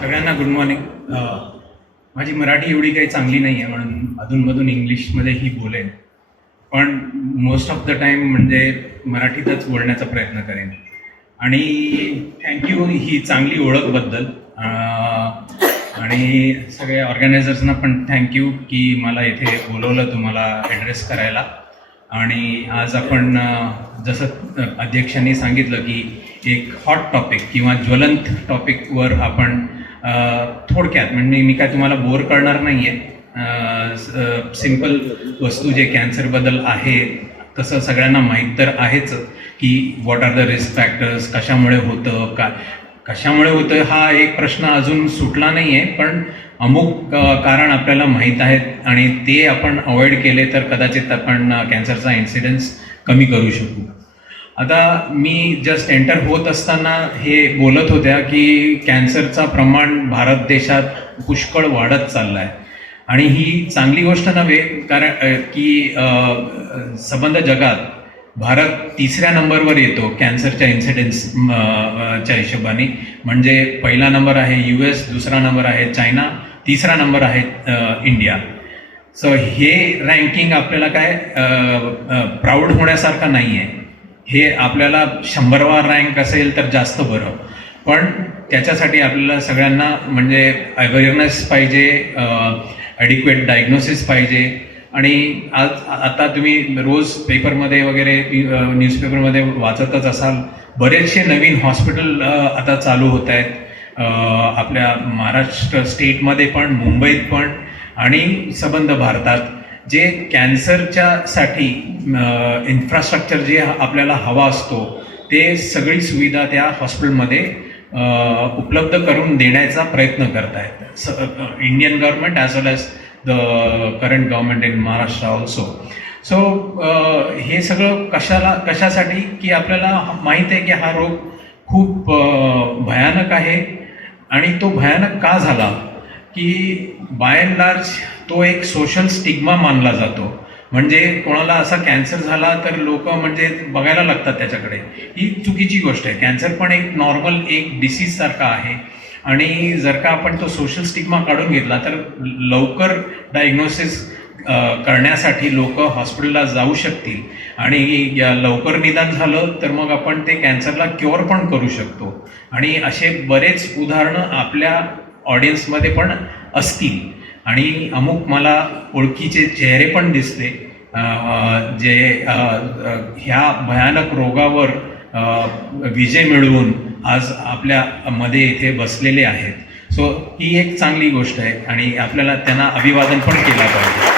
सगळ्यांना good morning. माझी मराठी एवढी काही चांगली नाही आहे म्हणून अधूनमधून इंग्लिशमध्येही बोलेन, पण मोस्ट ऑफ द टाईम म्हणजे मराठीतच बोलण्याचा प्रयत्न करेन. आणि थँक्यू ही चांगली ओळखबद्दल, आणि सगळ्या ऑर्गनायझर्सना पण थँक्यू की मला इथे बोलवलं तुम्हाला ॲड्रेस करायला. आणि आज आपण जसं अध्यक्षांनी सांगितलं की एक हॉट टॉपिक किंवा ज्वलंत टॉपिकवर आपण थोडक्यात, म्हणजे मी काय तुम्हाला बोर करणार नाही आहे, सिंपल वस्तू जे कॅन्सरबद्दल आहे तसं सगळ्यांना माहीत तर आहेच की what are the risk factors, कशामुळे होतं, कशामुळे होतं हा एक प्रश्न अजून सुटला नाही आहे, पण अमुक कारण आपल्याला माहीत आहेत आणि ते आपण अवॉइड केले तर कदाचित आपण कॅन्सरचा इन्सिडन्स कमी करू शकू. आता मी जस्ट एंटर होत असताना हे बोलत होत्या की कॅन्सरचं प्रमाण भारत देशात पुष्कळ वाढत चाललं आहे आणि ही चांगली गोष्ट नव्हे, कारण की संबंध जगात भारत 3ऱ्या नंबरवर येतो कॅन्सरच्या इन्सिडेन्सच्या हिशोबाने. म्हणजे पहिला नंबर आहे US, दुसरा नंबर आहे चायना, 3रा नंबर आहे इंडिया. सो हे रँकिंग आपल्याला काय प्राऊड होण्यासारखं नाही आहे. हे आपल्याला 100वा रँक असेल तर जास्त बरं, पण त्याच्यासाठी आपल्याला सगळ्यांना म्हणजे अवेअरनेस पाहिजे, ॲडिक्वेट डायग्नोसिस पाहिजे. आणि आता तुम्ही रोज पेपरमध्ये वगैरे न्यूजपेपरमध्ये वाचतच असाल, बरेचसे नवीन हॉस्पिटल आता चालू होत आहेत आपल्या महाराष्ट्र स्टेटमध्ये पण, मुंबईत पण आणि संबंध भारतात. जे कॅन्सरच्यासाठी इन्फ्रास्ट्रक्चर जे आपल्याला हवा असतो ते सगळी सुविधा त्या हॉस्पिटलमध्ये उपलब्ध करून देण्याचा प्रयत्न करत आहेत Indian government as well as the current government in Maharashtra also. So हे सगळं कशासाठी की आपल्याला माहीत आहे की हा रोग खूप भयानक आहे. आणि तो भयानक का झाला की बाय अँड लार्ज तो एक सोशल स्टिग्मा मानला जातो. म्हणजे कोणाला असा कॅन्सर झाला तर लोक म्हणजे बघायला लागतात त्याच्याकडे. ही चुकीची गोष्ट आहे. कॅन्सर पण एक नॉर्मल एक डिसीज सारखा आहे आणि जर का आपण तो सोशल स्टिग्मा काढून घेतला तर लवकर डायग्नोसिस करण्यासाठी लोक हॉस्पिटलला जाऊ शकतील आणि लवकर निदान झालं तर मग आपण ते कॅन्सरला क्युअर पण करू शकतो. आणि असे बरेच उदाहरणं आपल्या ऑडियन्समध्ये पण असतील. आणि अमुक मला ओळखीचे चेहरे पण दिसले जे ह्या भयानक रोगावर विजय मिळवून आज आपल्या मध्ये इथे बसलेले आहेत. सो ही एक चांगली गोष्ट आहे आणि आपल्याला त्यांना अभिवादन पण केलं पाहिजे.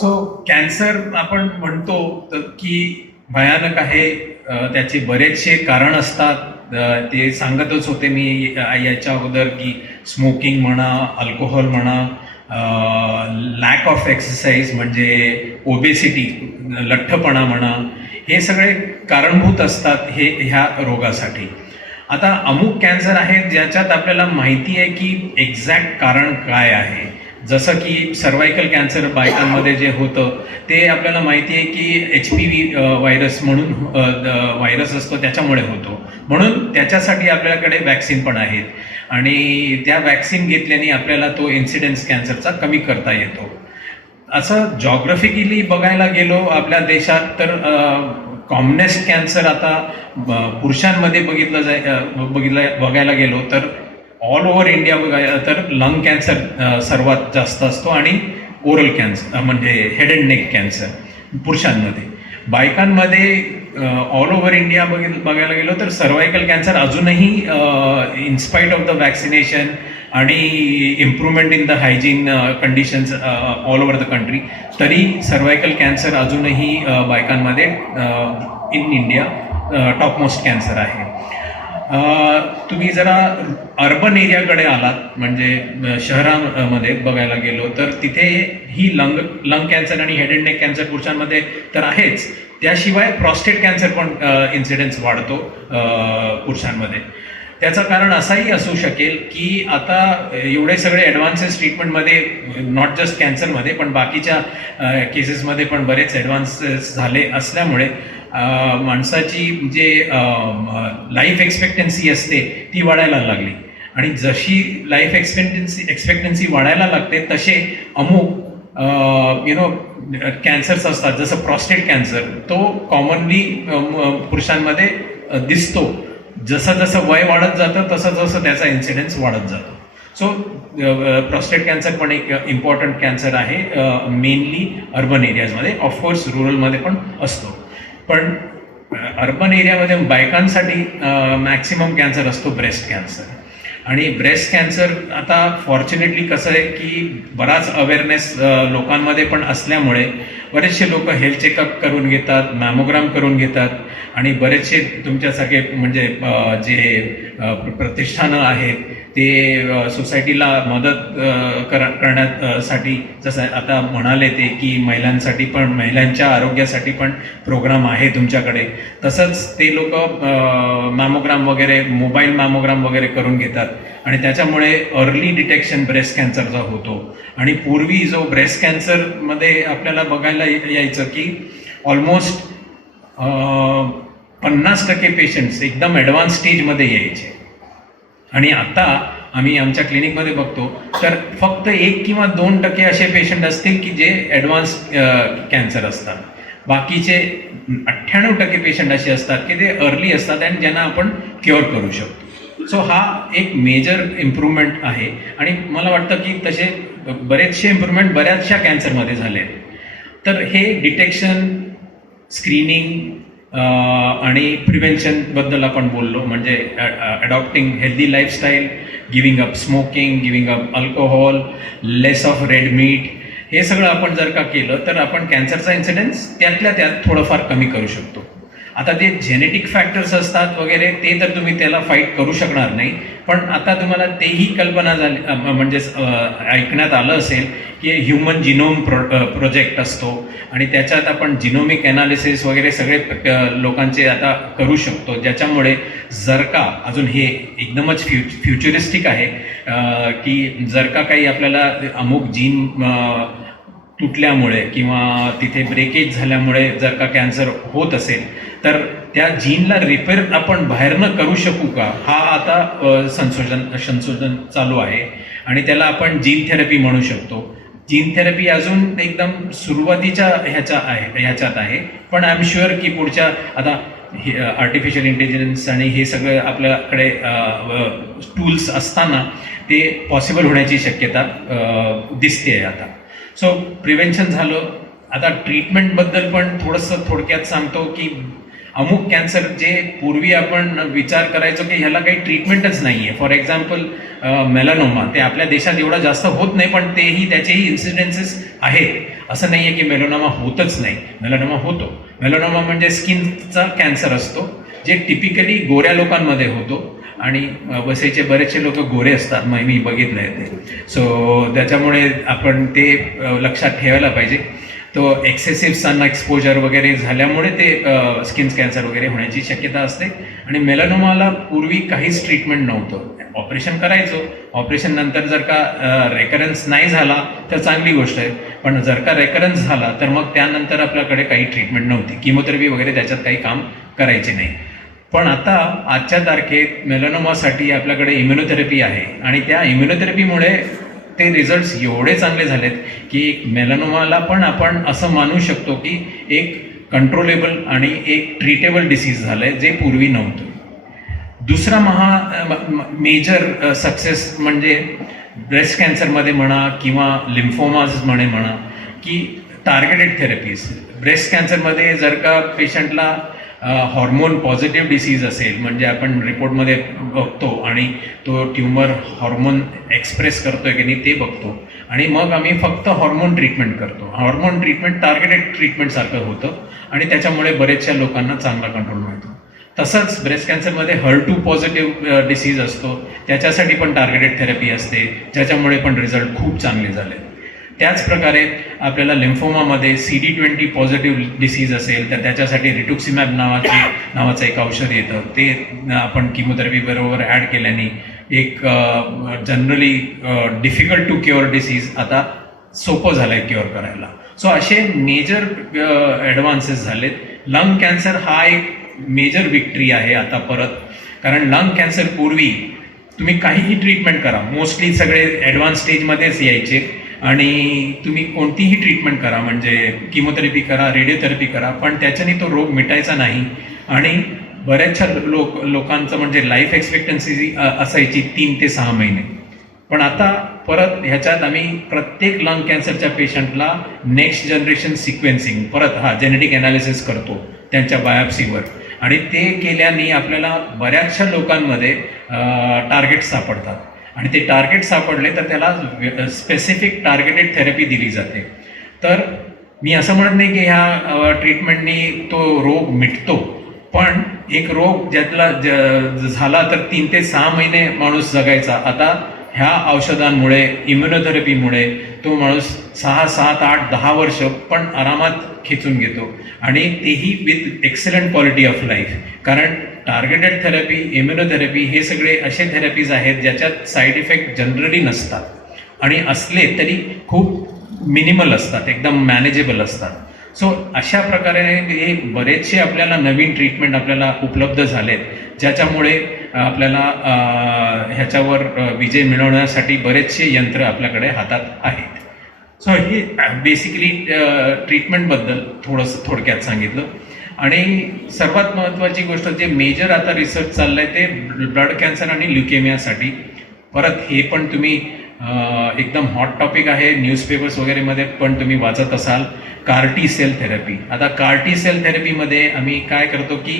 सो कॅन्सर आपण म्हणतो की भयानक आहे, त्याचे बरेचसे कारण असतात. ते सांगतच होते मी याच्या अगोदर की स्मोकिंग म्हणा, अल्कोहोल म्हणा, लॅक ऑफ एक्सरसाइज म्हणजे ओबेसिटी, लठ्ठपणा म्हणा, हे सगळे कारणभूत असतात ह्या रोगासाठी. आता अमुक कॅन्सर आहेत ज्याच्यात आपल्याला माहिती आहे की एक्झॅक्ट कारण काय आहे. जसं की सर्वायकल कॅन्सर बायकांमध्ये जे होतं ते आपल्याला माहिती आहे की HPV व्हायरस म्हणून व्हायरस असतो त्याच्यामुळे होतो, म्हणून त्याच्यासाठी आपल्याकडे वॅक्सिन पण आहेत आणि त्या वॅक्सिन घेतल्याने आपल्याला तो इन्सिडेन्स कॅन्सरचा कमी करता येतो. असं जॉग्रफिकली बघायला गेलो आपल्या देशात तर कॉमनेस्ट कॅन्सर आता पुरुषांमध्ये बघायला गेलो तर ऑल ओव्हर इंडिया बघायला तर लंग कॅन्सर सर्वात जास्त असतो आणि ओरल कॅन्सर म्हणजे हेड अँड नेक कॅन्सर पुरुषांमध्ये. बायकांमध्ये ऑल ओव्हर इंडिया बघायला गेलो तर सर्वायकल कॅन्सर अजूनही इन्स्पाइट ऑफ द वॅक्सिनेशन आणि improvement in the hygiene conditions all over the country, तरी सर्वायकल कॅन्सर अजूनही बायकांमध्ये इन इंडिया टॉपमोस्ट कॅन्सर आहे. तुम्ही जरा अर्बन एरियाकडे आलात म्हणजे शहरामध्ये बघायला गेलो तर तिथे ही लंग कॅन्सर आणि हेड अँड नेक कॅन्सर पुरुषांमध्ये तर आहेच, त्याशिवाय प्रॉस्टेट कॅन्सर पण इन्सिडेन्स वाढतो पुरुषांमध्ये. त्याचं कारण असंही असू शकेल की आता एवढे सगळे ॲडव्हान्सेस ट्रीटमेंटमध्ये, नॉट जस्ट कॅन्सरमध्ये पण बाकीच्या केसेसमध्ये पण बरेच ॲडव्हान्सेस झाले असल्यामुळे माणसाची जे लाईफ एक्सपेक्टन्सी असते ती वाढायला लागली. आणि जशी लाईफ एक्सपेक्टन्सी वाढायला लागते तसे अमुक कॅन्सर्स असतात, जसं प्रॉस्टेट कॅन्सर तो कॉमनली पुरुषांमध्ये दिसतो. जसं जसं वय वाढत जातं तसं तसं त्याचा इन्सिडेन्स वाढत जातो. सो प्रॉस्टेट कॅन्सर पण एक इम्पॉर्टंट कॅन्सर आहे, मेनली अर्बन एरियाजमध्ये. ऑफकोर्स रुरलमध्ये पण असतो, पण अर्बन एरियामध्ये बायकांसाठी मॅक्सिमम कॅन्सर असतो ब्रेस्ट कॅन्सर. आणि ब्रेस्ट कॅन्सर आता फॉर्च्युनेटली कसं आहे की बराच अवेअरनेस लोकांमध्ये पण असल्यामुळे बरेचसे लोक हेल्थ चेकअप करून घेतात, मॅमोग्राम करून घेतात. आणि बरेचसे तुमच्यासारखे म्हणजे जे प्रतिष्ठानं आहेत ते सोसायटीला मदत करण्यासाठी, जसं आता म्हणाले ते की महिलांसाठी पण, महिलांच्या आरोग्यासाठी पण प्रोग्राम आहे तुमच्याकडे, तसंच ते लोक मॅमोग्राम वगैरे, मोबाईल मॅमोग्राम वगैरे करून घेतात. आणि त्याच्यामुळे अर्ली डिटेक्शन ब्रेस्ट कॅन्सरचा होतो. आणि पूर्वी जो ब्रेस्ट कॅन्सरमध्ये आपल्याला बघायला यायचं की ऑलमोस्ट 50% पेशंट्स एकदम ॲडव्हान्स स्टेजमध्ये यायचे. आणि आता आम्ही आमच्या क्लिनिकमध्ये बघतो तर फक्त 1 किंवा 2% असे पेशंट असतील की जे ॲडव्हान्स कॅन्सर असतात. बाकीचे 98% पेशंट असे असतात की ते अर्ली असतात आणि ज्यांना आपण क्युअर करू शकतो. सो हा एक मेजर इम्प्रूव्हमेंट आहे. आणि मला वाटतं की तसे बरेचसे इम्प्रूव्हमेंट बऱ्याचशा कॅन्सरमध्ये झाले आहेत. तर हे डिटेक्शन, स्क्रीनिंग आणि प्रिव्हेन्शनबद्दल आपण बोललो, म्हणजे adopting healthy lifestyle, giving up smoking, giving up alcohol, less of red meat, हे सगळं आपण जर का केलं तर आपण कॅन्सरचा इन्सिडेन्स त्यातल्या त्यात थोडंफार कमी करू शकतो. आता ते जेनेटिक फॅक्टर्स असतात वगैरे ते तर तुम्ही त्याला फाईट करू शकणार नाही, पण आता तुम्हाला तेही कल्पना झाली, म्हणजे ऐकण्यात आलं असेल की ह्युमन जिनोम प्रोजेक्ट असतो आणि त्याच्यात आपण जिनोमिक ॲनालिसिस वगैरे सगळे लोकांचे आता करू शकतो. ज्याच्यामुळे जर का अजून हे एकदमच फ्युचरिस्टिक आहे की जर का काही आपल्याला अमुक जीन तुटल्यामुळे किंवा तिथे ब्रेकेज झाल्यामुळे जर का कॅन्सर होत असेल तर त्या जीनला रिपेअर आपण बाहेरनं करू शकू का, हा आता संशोधन चालू आहे. आणि त्याला आपण जीन थेरपी म्हणू शकतो. जीन थेरपी अजून एकदम सुरुवातीच्या ह्याच्यात आहे, पण आय एम शुअर की पुढच्या आता आर्टिफिशियल इंटेलिजन्स आणि हे सगळं आपल्याकडे टूल्स असताना ते पॉसिबल होण्याची शक्यता दिसते आहे आता. सो प्रिव्हेन्शन झालं. आता ट्रीटमेंटबद्दल पण थोडंसं थोडक्यात सांगतो की अमुक कॅन्सर जे पूर्वी आपण विचार करायचो की ह्याला काही ट्रीटमेंटच नाही आहे, फॉर एक्झाम्पल मेलानोमा, ते आपल्या देशात एवढा जास्त होत नाही, पण तेही त्याचेही इन्सिडेन्सेस आहेत. असं नाही आहे की मेलानोमा होतच नाही, मेलानोमा होतो. मेलानोमा म्हणजे स्किनचा कॅन्सर असतो जे टिपिकली गोऱ्या लोकांमध्ये होतो आणि वसईचे बरेचसे लोक गोरे असतात, मी बघितलं आहे ते. सो त्याच्यामुळे आपण ते लक्षात ठेवायला पाहिजे. तो एक्सेसिव्ह सन एक्सपोजर वगैरे झाल्यामुळे ते स्किन कॅन्सर वगैरे होण्याची शक्यता असते. आणि मेलानोमाला पूर्वी काहीच ट्रीटमेंट नव्हतं, ऑपरेशन करायचो, ऑपरेशन नंतर जर का रेकरन्स नाही झाला तर चांगली गोष्ट आहे, पण जर का रेकरन्स झाला तर मग त्यानंतर आपल्याकडे काही ट्रीटमेंट नव्हती, किमोथेरपी वगैरे त्याच्यात काही काम करायचे नाही. पण आता आजच्या तारखेत मेलानोमासाठी आपल्याकडे इम्युनोथेरपी आहे आणि त्या इम्युनोथेरपीमुळे ते रिझल्ट्स एवढे चांगले झालेत की मेलानोमाला पण आपण असं मानू शकतो की एक कंट्रोलेबल आणि एक ट्रीटेबल डिसीज झालं आहे, जे पूर्वी नव्हतं. दुसरा मेजर सक्सेस म्हणजे ब्रेस्ट कॅन्सरमध्ये म्हणा किंवा लिम्फोमाजमध्ये म्हणा की टार्गेटेड थेरपीज. ब्रेस्ट कॅन्सरमध्ये जर का पेशंटला हॉर्मोन पॉझिटिव्ह डिसीज असेल, म्हणजे आपण रिपोर्टमध्ये बघतो आणि तो ट्युमर हॉर्मोन एक्सप्रेस करतोय की नाही ते बघतो आणि मग आम्ही फक्त हॉर्मोन ट्रीटमेंट करतो. हॉर्मोन ट्रीटमेंट टार्गेटेड ट्रीटमेंटसारखं होतं आणि त्याच्यामुळे बरेचशा लोकांना चांगला कंट्रोल मिळतो. तसंच ब्रेस्ट कॅन्सरमध्ये HER2 पॉझिटिव्ह डिसीज असतो, त्याच्यासाठी पण टार्गेटेड थेरपी असते, ज्याच्यामुळे पण रिझल्ट खूप चांगले झाले. त्याच प्रकारे आपल्याला लिम्फोमामध्ये CD20 पॉझिटिव्ह डिसीज असेल तर त्याच्यासाठी रिटुक्सिमॅब नावाचं एक औषध येतं, ते आपण किमोथेरपी बरोबर ॲड केल्याने एक generally difficult to cure disease आता सोपं झालं आहे क्युअर करायला. सो असे मेजर ॲडव्हान्सेस झालेत. लंग कॅन्सर हा एक मेजर विक्ट्री आहे आता परत, कारण लंग कॅन्सर पूर्वी तुम्ही काहीही ट्रीटमेंट करा, मोस्टली सगळे ॲडव्हान्स स्टेजमध्येच यायचे आणि तुम्ही कोणतीही ट्रीटमेंट करा, म्हणजे किमोथेरपी करा, रेडिओथेरपी करा, पण त्याच्याने तो रोग मिटायचा नाही आणि बऱ्याचशा लोकांचं म्हणजे लाईफ एक्सपेक्टन्सी असायची 3 ते 6 महिने. पण आता परत ह्याच्यात आम्ही प्रत्येक लंग कॅन्सरच्या पेशंटला नेक्स्ट जनरेशन सिक्वेन्सिंग परत जेनेटिक ॲनालिसिस करतो त्यांच्या बायोप्सीवर, आणि ते केल्याने आपल्याला बऱ्याचशा लोकांमध्ये टार्गेट सापडतात आणि ते टार्गेट सापडले तर त्याला स्पेसिफिक टार्गेटेड थेरपी दिली जाते. तर मी असं म्हणत नाही की ह्या ट्रीटमेंटनी तो रोग मिटतो, पण एक रोग ज्यातला झाला तर 3 ते 6 महिने माणूस जगायचा, आता ह्या औषधांमुळे, इम्युनोथेरपीमुळे तो माणूस 6, 7, 8, 10 वर्ष पण आरामात खेचून घेतो, आणि तेही with excellent quality of life. कारण टार्गेटेड थेरपी, इम्युनोथेरपी हे सगळे असे थेरपीज आहेत ज्याच्यात साईड इफेक्ट जनरली नसतात आणि असले तरी खूप मिनिमल असतात, एकदम मॅनेजेबल असतात. सो अशा प्रकारे हे बरेचसे आपल्याला नवीन ट्रीटमेंट आपल्याला उपलब्ध झालेत, ज्याच्यामुळे आपल्याला ह्याच्यावर विजय मिळवण्यासाठी बरेचसे यंत्र आपल्याकडे हातात आहेत. सो हे बेसिकली ट्रीटमेंटबद्दल थोडंसं थोडक्यात सांगितलं. आणि सर्वात महत्त्वाची गोष्ट जे मेजर आता रिसर्च चाललं आहे ते ब्लड कॅन्सर आणि ल्युकेमियासाठी. परत हे पण तुम्ही एकदम हॉट टॉपिक आहे, न्यूजपेपर्स वगैरेमध्ये पण तुम्ही वाचत असाल. CAR-T sale therapy. आता CAR-T सेल थेरपीमध्ये आम्ही काय करतो की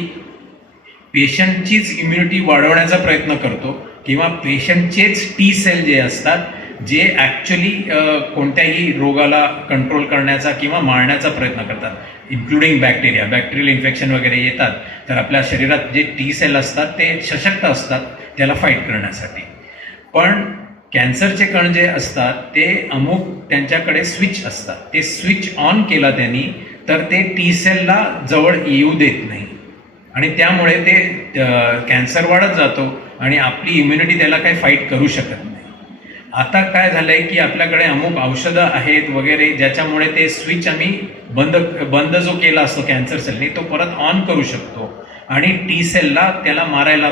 पेशंटचीच इम्युनिटी वाढवण्याचा प्रयत्न करतो, किंवा पेशंटचेच टी सेल जे असतात जे ॲक्च्युली कोणत्याही रोगाला कंट्रोल करण्याचा किंवा मारण्याचा प्रयत्न करतात, इन्क्लुडिंग बॅक्टेरियल इन्फेक्शन वगैरे येतात, तर आपल्या शरीरात जे टी सेल असतात ते सशक्त असतात त्याला फाईट करण्यासाठी. पण कॅन्सरचे कण जे असतात ते अमुक त्यांच्याकडे स्विच असतात, ते स्विच ऑन केला त्यांनी तर ते टी सेलला जवळ येऊ देत नाही आणि त्यामुळे ते कॅन्सर वाढत जातो आणि आपली इम्युनिटी त्याला काही फाईट करू शकत नाही. आता काय झालंय की आपल्याकडे अमुक औषधं आहेत वगैरे ज्याच्यामुळे ते स्विच आम्ही बंद जो केला असतो कॅन्सर सेलने तो परत ऑन करू शकतो आणि टी सेलला त्याला मारायला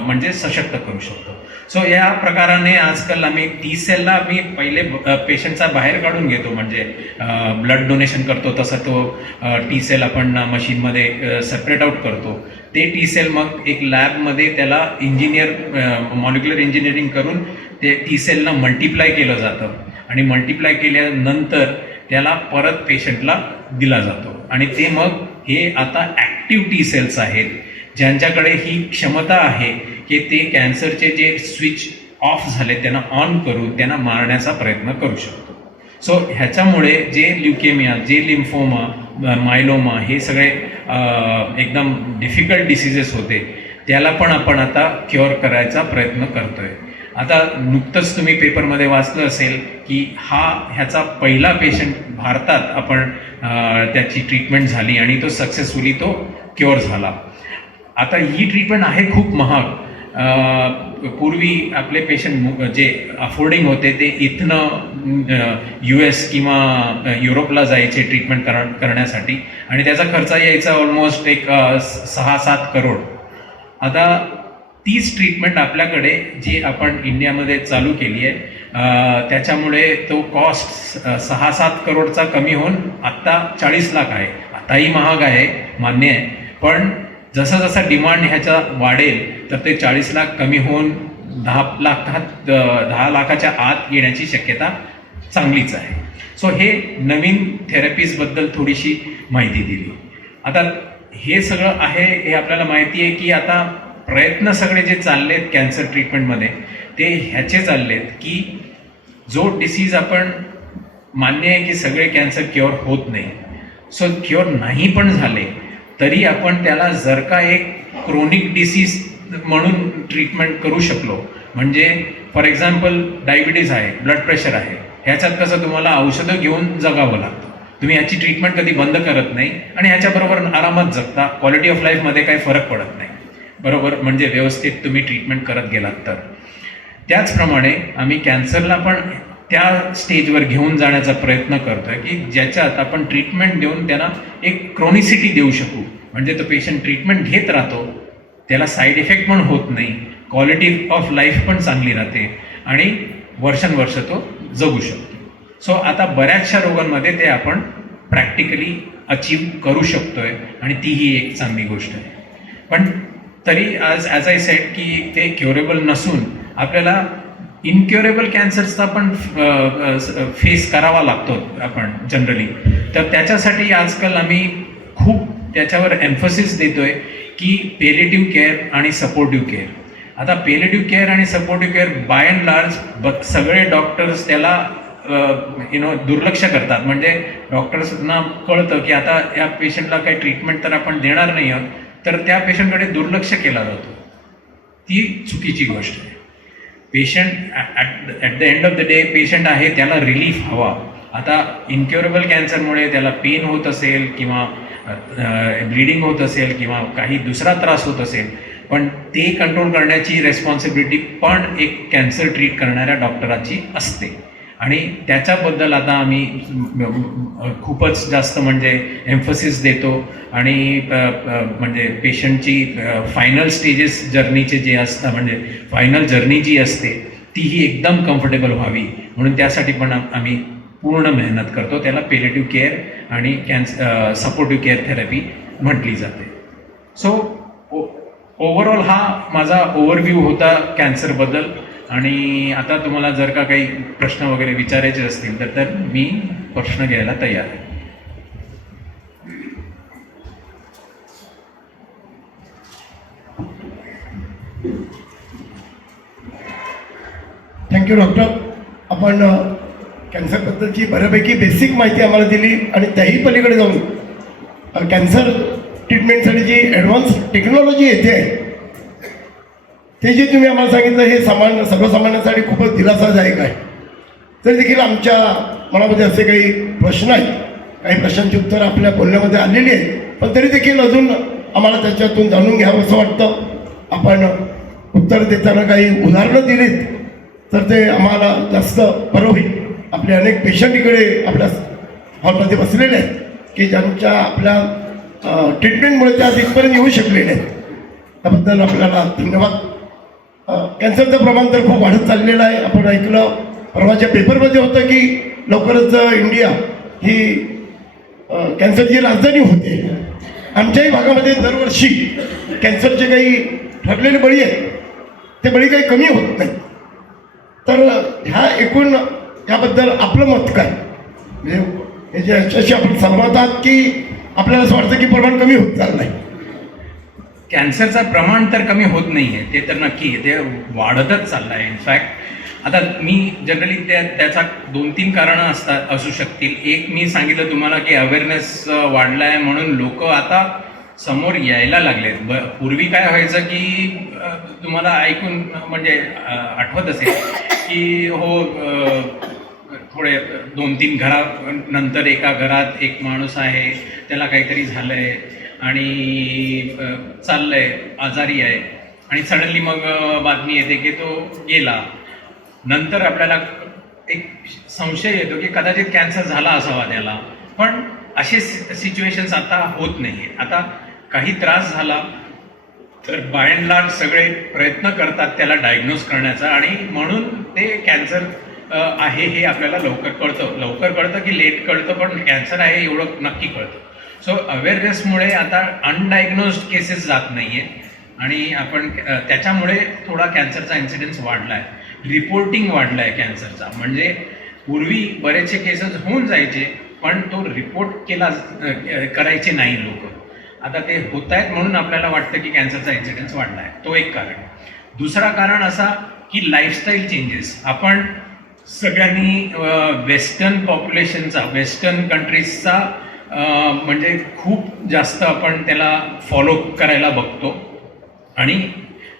म्हणजे सशक्त करू शकतो. सो या प्रकाराने आजकाल आम्ही टी सेलला आम्ही पहिले पेशंटचा बाहेर काढून घेतो, म्हणजे ब्लड डोनेशन करतो तसं तो टी सेल आपण मशीनमध्ये सेपरेट आउट करतो. ते टी सेल मग एक लॅबमध्ये त्याला मॉलिक्युलर इंजिनिअरिंग करून ते टी सेलला मल्टिप्लाय केलं जातं आणि मल्टिप्लाय केल्यानंतर त्याला परत पेशंटला दिला जातो. आणि ते मग हे आता ॲक्टिव्ह टी सेल्स आहेत ज्यांच्याकडे ही क्षमता आहे की ते कॅन्सरचे जे स्विच ऑफ झाले त्यांना ऑन करून त्यांना मारण्याचा प्रयत्न करू शकतो. सो ह्याच्यामुळे जे ल्युकेमिया, जे लिम्फोमा, मायलोमा हे सगळे एकदम डिफिकल्ट डिसीजेस होते त्याला पण आपण आता क्युअर करायचा प्रयत्न करतोय. आता नुकतंच तुम्ही पेपरमध्ये वाचलं असेल की ह्याचा पहिला पेशंट भारतात आपण त्याची ट्रीटमेंट झाली आणि तो सक्सेसफुली तो क्युअर झाला. आता ही ट्रीटमेंट आहे खूप महाग. पूर्वी आपले पेशंट जे अफोर्डिंग होते ते इथनं US किंवा युरोपला जायचे ट्रीटमेंट करण्यासाठी आणि त्याचा खर्च यायचा ऑलमोस्ट एक 6-7 करोड. आता तीच ट्रीटमेंट आपल्याकडे जी आपण इंडियामध्ये चालू केली आहे त्याच्यामुळे तो कॉस्ट 6-7 करोडचा कमी होऊन आत्ता 40 लाख आहे. आताही महाग आहे, मान्य आहे, पण जसं जसं डिमांड ह्याचा वाढेल तर ते 40 लाख कमी होऊन 10 लाखाच्या आत येण्याची शक्यता चांगलीच आहे. सो हे नवीन थेरपीजबद्दल थोडीशी माहिती दिली. आता हे सगळं आहे हे आपल्याला माहिती आहे की आता प्रयत्न सगळे जे चाललेत कॅन्सर ट्रीटमेंटमध्ये ते ह्याचे चाललेत की जो डिसीज आपण मान्य आहे की सगळे कॅन्सर क्युअर होत नाही. सो क्युअर नाही पण झाले तरी आपण त्याला जर का एक क्रोनिक डिसीज म्हणून ट्रीटमेंट करू शकलो, म्हणजे फॉर एक्झाम्पल डायबिटीज आहे, ब्लड प्रेशर आहे, ह्याच्यात कसं तुम्हाला औषधं घेऊन जगावं लागतं, तुम्ही ह्याची ट्रीटमेंट कधी बंद करत नाही आणि ह्याच्याबरोबर आरामात जगता, क्वालिटी ऑफ लाईफमध्ये काही फरक पडत नाही, बरोबर, म्हणजे व्यवस्थित तुम्ही ट्रीटमेंट करत गेलात तर. त्याचप्रमाणे आम्ही कॅन्सरला पण त्या स्टेजवर घेऊन जाण्याचा प्रयत्न करतोय की ज्याच्यात आपण ट्रीटमेंट देऊन त्यांना एक क्रोनिसिटी देऊ शकू, म्हणजे तो पेशंट ट्रीटमेंट घेत राहतो, त्याला साईड इफेक्ट पण होत नाही, क्वालिटी ऑफ लाईफ पण चांगली राहते आणि वर्षानुवर्ष तो जगू शकतो. सो आता बऱ्याचशा रोगांमध्ये ते आपण प्रॅक्टिकली अचीव करू शकतोय आणि तीही एक चांगली गोष्ट आहे. पण तरी ॲज आय सेड की ते क्युरेबल नसून आपल्याला इनक्युरेबल कॅन्सरचा पण फेस करावा लागतो आपण जनरली. तर त्याच्यासाठी आजकाल आम्ही खूप त्याच्यावर एम्फसिस देतोय की पेलेटिव्ह केअर आणि सपोर्टिव्ह केअर. आता पेलेटिव्ह केअर आणि supportive care by and large सगळे डॉक्टर्स त्याला दुर्लक्ष करतात. म्हणजे डॉक्टर्सना कळतं की आता या पेशंटला काही ट्रीटमेंट तर आपण देणार नाही आहोत, तर त्या पेशंटकडे दुर्लक्ष केला जातो. ती चुकीची गोष्ट आहे. Patient at the end of the day patient आहे, त्याला रिलीफ हवा. आता इनक्युरेबल कॅन्सरमुळे त्याला पेन होत असेल किंवा ब्लिडिंग होत असेल किंवा काही दुसरा त्रास होत असेल, पण ते कंट्रोल करण्याची रेस्पॉन्सिबिलिटी पण एक कॅन्सर ट्रीट करणाऱ्या डॉक्टराची असते. आणि त्याच्याबद्दल आता आम्ही खूपच जास्त म्हणजे एम्फसिस देतो आणि म्हणजे पेशंटची फायनल स्टेजेस जर्नीचे जे असतात, म्हणजे फायनल जर्नी जी असते तीही एकदम कम्फर्टेबल व्हावी म्हणून त्यासाठी पण आम्ही पूर्ण मेहनत करतो. त्याला पेलेटिव्ह केअर आणि सपोर्टिव्ह केअर थेरपी म्हटली जाते. सो ओव्हरऑल हा माझा ओव्हरव्ह्यू होता कॅन्सरबद्दल. आणि आता तुम्हाला जर का काही प्रश्न वगैरे विचारायचे असतील तर मी प्रश्न घ्यायला तयार आहे. Thank you doctor. आपण कॅन्सरबद्दलची बऱ्यापैकी बेसिक माहिती आम्हाला दिली आणि त्याही पलीकडे जाऊन कॅन्सर ट्रीटमेंटसाठी जी ॲडव्हान्स टेक्नॉलॉजी येते आहे ते जे तुम्ही आम्हाला सांगितलं हे सर्वसामान्यांसाठी खूपच दिलासादायक आहे. तरी देखील आमच्या मनामध्ये असे काही प्रश्न आहेत, काही प्रश्नांची उत्तरं आपल्या बोलण्यामध्ये आलेली आहेत, पण तरी देखील अजून आम्हाला त्याच्यातून जाणून घ्यावं असं वाटतं. आपण उत्तर देताना काही उदाहरणं दिलीत तर ते आम्हाला जास्त बरं होईल. आपले अनेक पेशंट इकडे आपल्या हॉलमध्ये बसलेले आहेत की ज्यांच्या आपल्या ट्रीटमेंटमुळे त्या तिथपर्यंत येऊ शकलेले आहेत. त्याबद्दल आपल्याला धन्यवाद. कॅन्सरचं प्रमाण तर खूप वाढत चाललेलं आहे. आपण ऐकलं परवाच्या पेपरमध्ये होतं की लवकरच इंडिया ही कॅन्सरची राजधानी होते. आमच्याही भागामध्ये दरवर्षी कॅन्सरचे काही ठरलेले बळी आहेत, ते बळी काही कमी होत नाही. तर ह्या एकूण याबद्दल आपलं मत काय, म्हणजे याच्याशी आपण सहमत आहात की आपल्याला असं वाटतं की प्रमाण कमी होत चाललं आहे? कॅन्सरचं प्रमाण तर कमी होत नाही आहे, ते तर नक्की आहे, ते वाढतच चाललं आहे. इनफॅक्ट आता मी जनरली त्याचा 2-3 कारणं असू शकतील. एक मी सांगितलं तुम्हाला की अवेअरनेस वाढला आहे म्हणून लोक आता समोर यायला लागलेत. पूर्वी काय व्हायचं की तुम्हाला ऐकून म्हणजे आठवत असेल की हो थोडे 2-3 घरानंतर एका घरात एक माणूस आहे, त्याला काहीतरी झालं आहे आणि चाललंय, आजारी आहे, आणि सडनली मग बातमी येते की तो गेला. नंतर आपल्याला एक संशय येतो की कदाचित कॅन्सर झाला असावा त्याला. पण असे सिच्युएशन्स आता होत नाही आहेत. आता काही त्रास झाला तर बाय अँड लार्ज सगळे प्रयत्न करतात त्याला डायग्नोज करण्याचा, आणि म्हणून ते कॅन्सर आहे हे आपल्याला लवकर कळतं की लेट कळतं, पण कॅन्सर आहे एवढं नक्की कळतं. सो अवेअरनेसमुळे आता अनडायग्नोज्ड केसेस जात नाही आहेत आणि आपण त्याच्यामुळे थोडा कॅन्सरचा इन्सिडेन्स वाढला आहे. रिपोर्टिंग वाढला आहे कॅन्सरचा. म्हणजे पूर्वी बरेचसे केसेस होऊन जायचे पण तो रिपोर्ट करायचे नाही लोक. आता ते होत आहेत म्हणून आपल्याला वाटतं की कॅन्सरचा इन्सिडेन्स वाढला आहे. तो एक कारण. दुसरा कारण असा की लाईफस्टाईल चेंजेस. आपण सगळ्यांनी वेस्टर्न पॉप्युलेशनचा, वेस्टर्न कंट्रीजचा म्हणजे खूप जास्त आपण त्याला फॉलो करायला बघतो आणि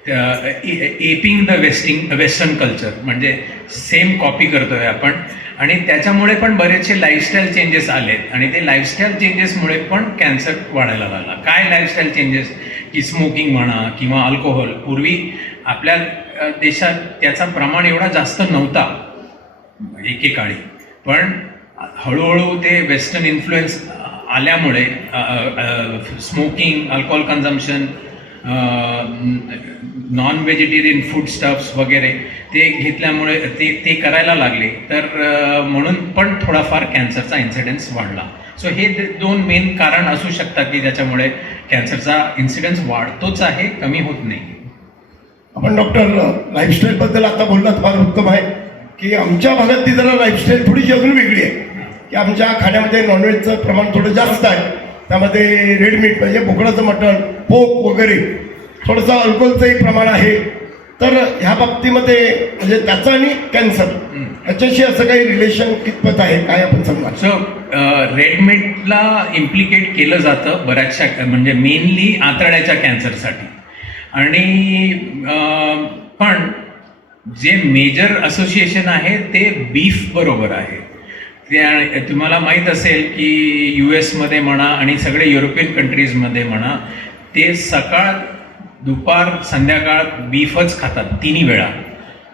एपिंग द वेस्टर्न कल्चर म्हणजे सेम कॉपी करतोय आपण, आणि त्याच्यामुळे पण बरेचसे लाईफस्टाईल चेंजेस आलेत आणि ते लाईफस्टाईल चेंजेसमुळे पण कॅन्सर वाढायला लागला. काय लाईफस्टाईल चेंजेस की स्मोकिंग म्हणा किंवा अल्कोहोल. पूर्वी आपल्या देशात त्याचा प्रमाण एवढा जास्त नव्हता. एकेकाळी. पण हळूहळू ते वेस्टर्न इन्फ्लुएन्स आल्यामुळे smoking, alcohol consumption, non vegetarian food stuffs वगैरे ते घेतल्यामुळे ते करायला लागले, तर म्हणून पण थोडाफार कॅन्सरचा इन्सिडेन्स वाढला. सो हे दोन मेन कारण असू शकतात की ज्याच्यामुळे कॅन्सरचा इन्सिडेन्स वाढतोच आहे, कमी होत नाही. आपण डॉक्टर लाईफस्टाईलबद्दल आता बोललात, फार उत्तम आहे की आमच्या भागातली जरा लाईफस्टाईल थोडीशी अजून वेगळी आहे की आमच्या खाण्यामध्ये नॉनव्हेजचं प्रमाण थोडं जास्त आहे. त्यामध्ये रेड मीट म्हणजे बोकडाचं मटण, पोक वगैरे, थोडंसं अल्कोहोलचंही प्रमाण आहे. तर ह्या बाबतीमध्ये म्हणजे त्याचं आणि कॅन्सर ह्याच्याशी असं काही रिलेशन कितपत आहे, काय आपण सांगणार? सो रेड मीटला इम्प्लिकेट केलं जातं बऱ्याचशा, म्हणजे मेनली आतड्याच्या कॅन्सरसाठी. आणि पण जे मेजर असोसिएशन आहे ते बीफ बरोबर आहे. त्या तुम्हाला माहीत असेल की US मध्ये म्हणा आणि सगळे युरोपियन कंट्रीजमध्ये म्हणा, ते सकाळ, दुपार, संध्याकाळ बीफच खातात 3 वेळा,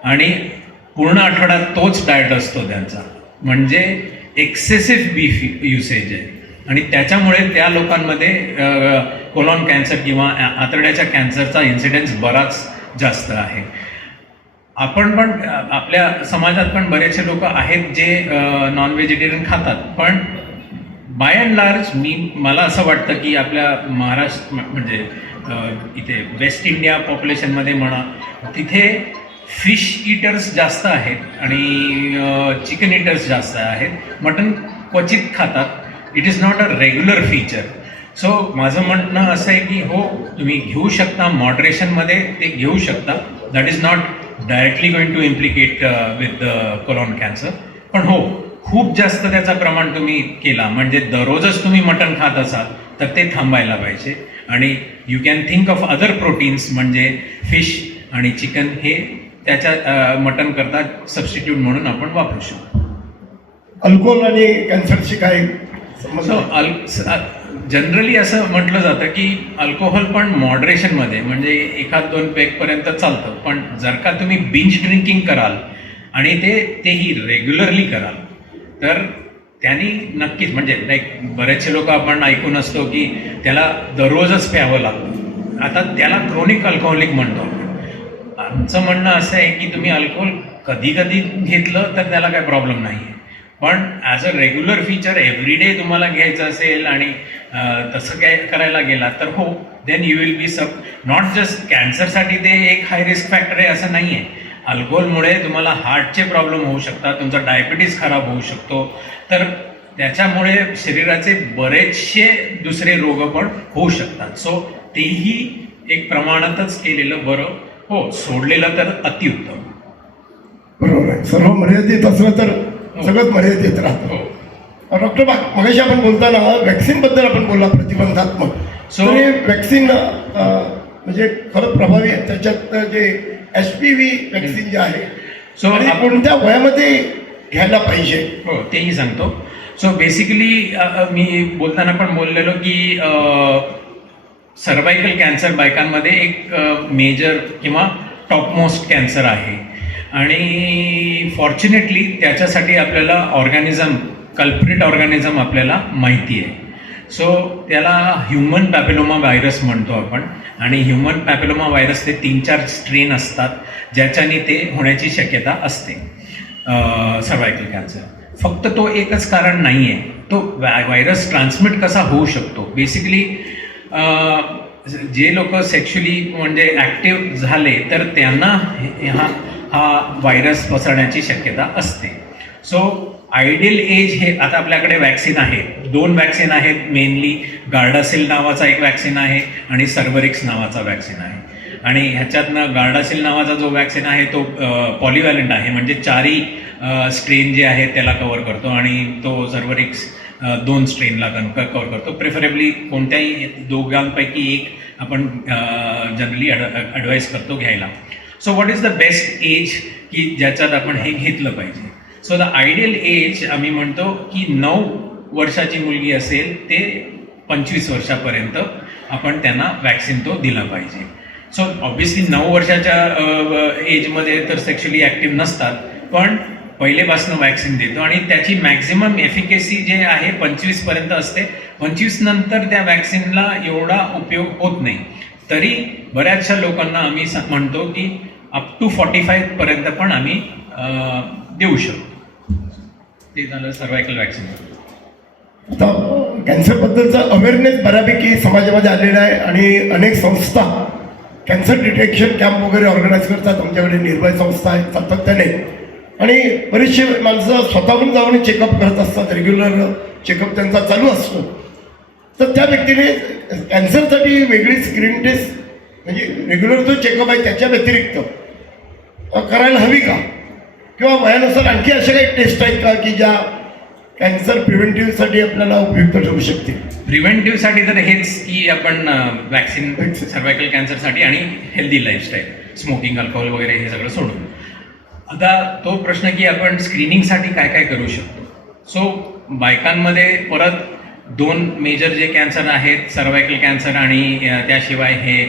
आणि पूर्ण आठवड्यात तोच डाएट असतो त्यांचा. म्हणजे एक्सेसिव्ह बीफ युसेज आहे, आणि त्याच्यामुळे त्या लोकांमध्ये कोलॉन कॅन्सर किंवा आतड्याच्या कॅन्सरचा इन्सिडेन्स बराच जास्त आहे. आपण पण आपल्या समाजात पण बरेचसे लोक आहेत जे नॉन व्हेजिटेरियन खातात, पण बाय अँड लार्ज मला असं वाटतं की आपल्या महाराष्ट्र म्हणजे इथे वेस्ट इंडिया पॉप्युलेशनमध्ये म्हणा, तिथे फिश इटर्स जास्त आहेत आणि चिकन इटर्स जास्त आहेत. मटन क्वचित खातात. It is not a regular feature. So माझं म्हणणं असं आहे की हो, तुम्ही घेऊ शकता मॉडरेशनमध्ये, ते घेऊ शकता. That is not directly going to implicate with the colon cancer. पण हो, खूप जास्त त्याचा प्रमाण तुम्ही केला, म्हणजे दररोजच तुम्ही मटण खात असाल, तर ते थांबायला पाहिजे. आणि you can think of other proteins, म्हणजे फिश आणि चिकन हे त्याच्या मटण करता सबस्टिट्यूट म्हणून आपण वापरू शकतो. अल्कोहोल आणि कॅन्सरशी काय संबंध? सो जनरली असं म्हटलं जातं की अल्कोहोल पण मॉडरेशनमध्ये, म्हणजे 1-2 पेगपर्यंत चालतं. पण जर का तुम्ही बिंज ड्रिंकिंग कराल आणि तेही रेग्युलरली कराल, तर त्यांनी नक्कीच, म्हणजे लाईक बरेचसे लोक आपण ऐकून असतो की त्याला दररोजच प्यावं लागतं. आता त्याला क्रोनिक अल्कोहोलिक म्हणतो आपण. आमचं म्हणणं असं आहे की तुम्ही अल्कोहोल कधी कधी घेतलं तर त्याला काय प्रॉब्लेम नाही आहे, पण as a regular feature everyday तुम्हाला घ्यायचं असेल आणि तसं काय करायला गेला तर हो, then you will be not just कॅन्सरसाठी ते एक हाय रिस्क फॅक्टर आहे असं नाही आहे. अल्कोहोलमुळे तुम्हाला हार्टचे प्रॉब्लेम होऊ शकतात, तुमचा डायबिटीस खराब होऊ शकतो, तर त्याच्यामुळे शरीराचे बरेचसे दुसरे रोग पण होऊ शकतात. सो तेही एक प्रमाणातच केलेलं बरं. हो, सोडलेलं तर अतिउत्तम. बरोबर आहे. सर्व मर्यादित असलं तर सगळंच मर्यादित राहतं. डॉक्टर मगाशी आपण बोलताना वॅक्सिनबद्दल आपण बोलला, प्रतिबंधात्मक. So- तर हे वॅक्सिन म्हणजे खरं प्रभावी आहे. त्याच्यात जे HPV वॅक्सिन जे आहे, So आणि कोणत्या वयामध्ये घ्यायला पाहिजे? हो, तेही सांगतो. सो बेसिकली मी बोलताना पण बोललेलो की सर्वायकल कॅन्सर बायकांमध्ये एक मेजर किंवा टॉपमोस्ट कॅन्सर आहे, आणि फॉर्च्युनेटली त्याच्यासाठी आपल्याला कल्प्रिट ऑर्गॅनिझम आपल्याला माहिती आहे. सो त्याला ह्युमन पॅपिलोमा व्हायरस म्हणतो आपण, आणि ह्युमन पॅपिलोमा व्हायरस ते 3-4 स्ट्रेन असतात ज्याच्याने ते होण्याची शक्यता असते सर्वायकल कॅन्सर. फक्त तो एकच कारण नाही आहे. तो व्हायरस ट्रान्समिट कसा होऊ शकतो, बेसिकली जे लोक सेक्शुअली म्हणजे ॲक्टिव्ह झाले तर त्यांना हा व्हायरस पसरण्याची शक्यता असते. सो आयडियल एज हे, आता आपल्याकडे वॅक्सिन आहे, 2 वॅक्सिन आहेत मेनली. गार्डासिल नावाचा एक वॅक्सिन आहे आणि सर्वरिक्स नावाचा वॅक्सिन आहे. आणि ह्याच्यातनं गार्डासिल नावाचा जो वॅक्सिन आहे तो पॉलिव्हॅलंट आहे, म्हणजे 4ही स्ट्रेन जे आहे त्याला कव्हर करतो, आणि तो सर्वरिक्स 2 स्ट्रेनला कव्हर करतो. प्रिफरेबली कोणत्याही दोघांपैकी एक आपण जनरली ॲडवाईस करतो घ्यायला. So what is the best age की ज्याच्यात आपण हे घेतलं पाहिजे? सो द आयडियल एज आम्ही म्हणतो की 9 वर्षाची मुलगी असेल ते 25 वर्षापर्यंत आपण त्यांना वॅक्सिन तो दिला पाहिजे. सो ऑब्व्हियसली 9 वर्षाच्या एजमध्ये तर सेक्शुअली ॲक्टिव्ह नसतात, पण पहिलेपासून वॅक्सिन देतो आणि त्याची मॅक्झिमम एफिकेसी जे आहे 25% असते. 25 नंतर त्या वॅक्सिनला एवढा उपयोग होत नाही. तरी बऱ्याचशा लोकांना आम्ही म्हणतो की अप टू 45% पण आम्ही देऊ शकतो. ते झालं सर्वायकल वॅक्सिन. आता कॅन्सरबद्दलचा अवेअरनेस बऱ्यापैकी समाजामध्ये आलेला आहे आणि अनेक संस्था कॅन्सर डिटेक्शन कॅम्प वगैरे ऑर्गनाईज करतात. आमच्याकडे निर्भय संस्था आहे सातत्याने, आणि बरेचसे माणसं स्वतःहून जाऊन चेकअप करत असतात. रेग्युलर चेकअप त्यांचा चालू असतो. तर त्या व्यक्तीने कॅन्सरसाठी वेगळी स्क्रीन टेस्ट म्हणजे रेग्युलर जो चेकअप आहे त्याच्या व्यतिरिक्त करायला हवी का, किंवा वयानुसार आणखी अशा काही टेस्ट आहेत का की ज्या कॅन्सर प्रिव्हेंटिव्हसाठी आपल्याला उपयुक्त ठरू शकते? प्रिव्हेंटिव्हसाठी तर हेच की आपण वॅक्सिन सर्वायकल कॅन्सरसाठी आणि हेल्दी लाईफस्टाईल, स्मोकिंग, अल्कोहोल वगैरे हे सगळं सोडून. आता तो प्रश्न की आपण स्क्रीनिंगसाठी काय काय करू शकतो. सो बायकांमध्ये परत 2 मेजर जे कॅन्सर आहेत, सर्वायकल कॅन्सर आणि त्याशिवाय हे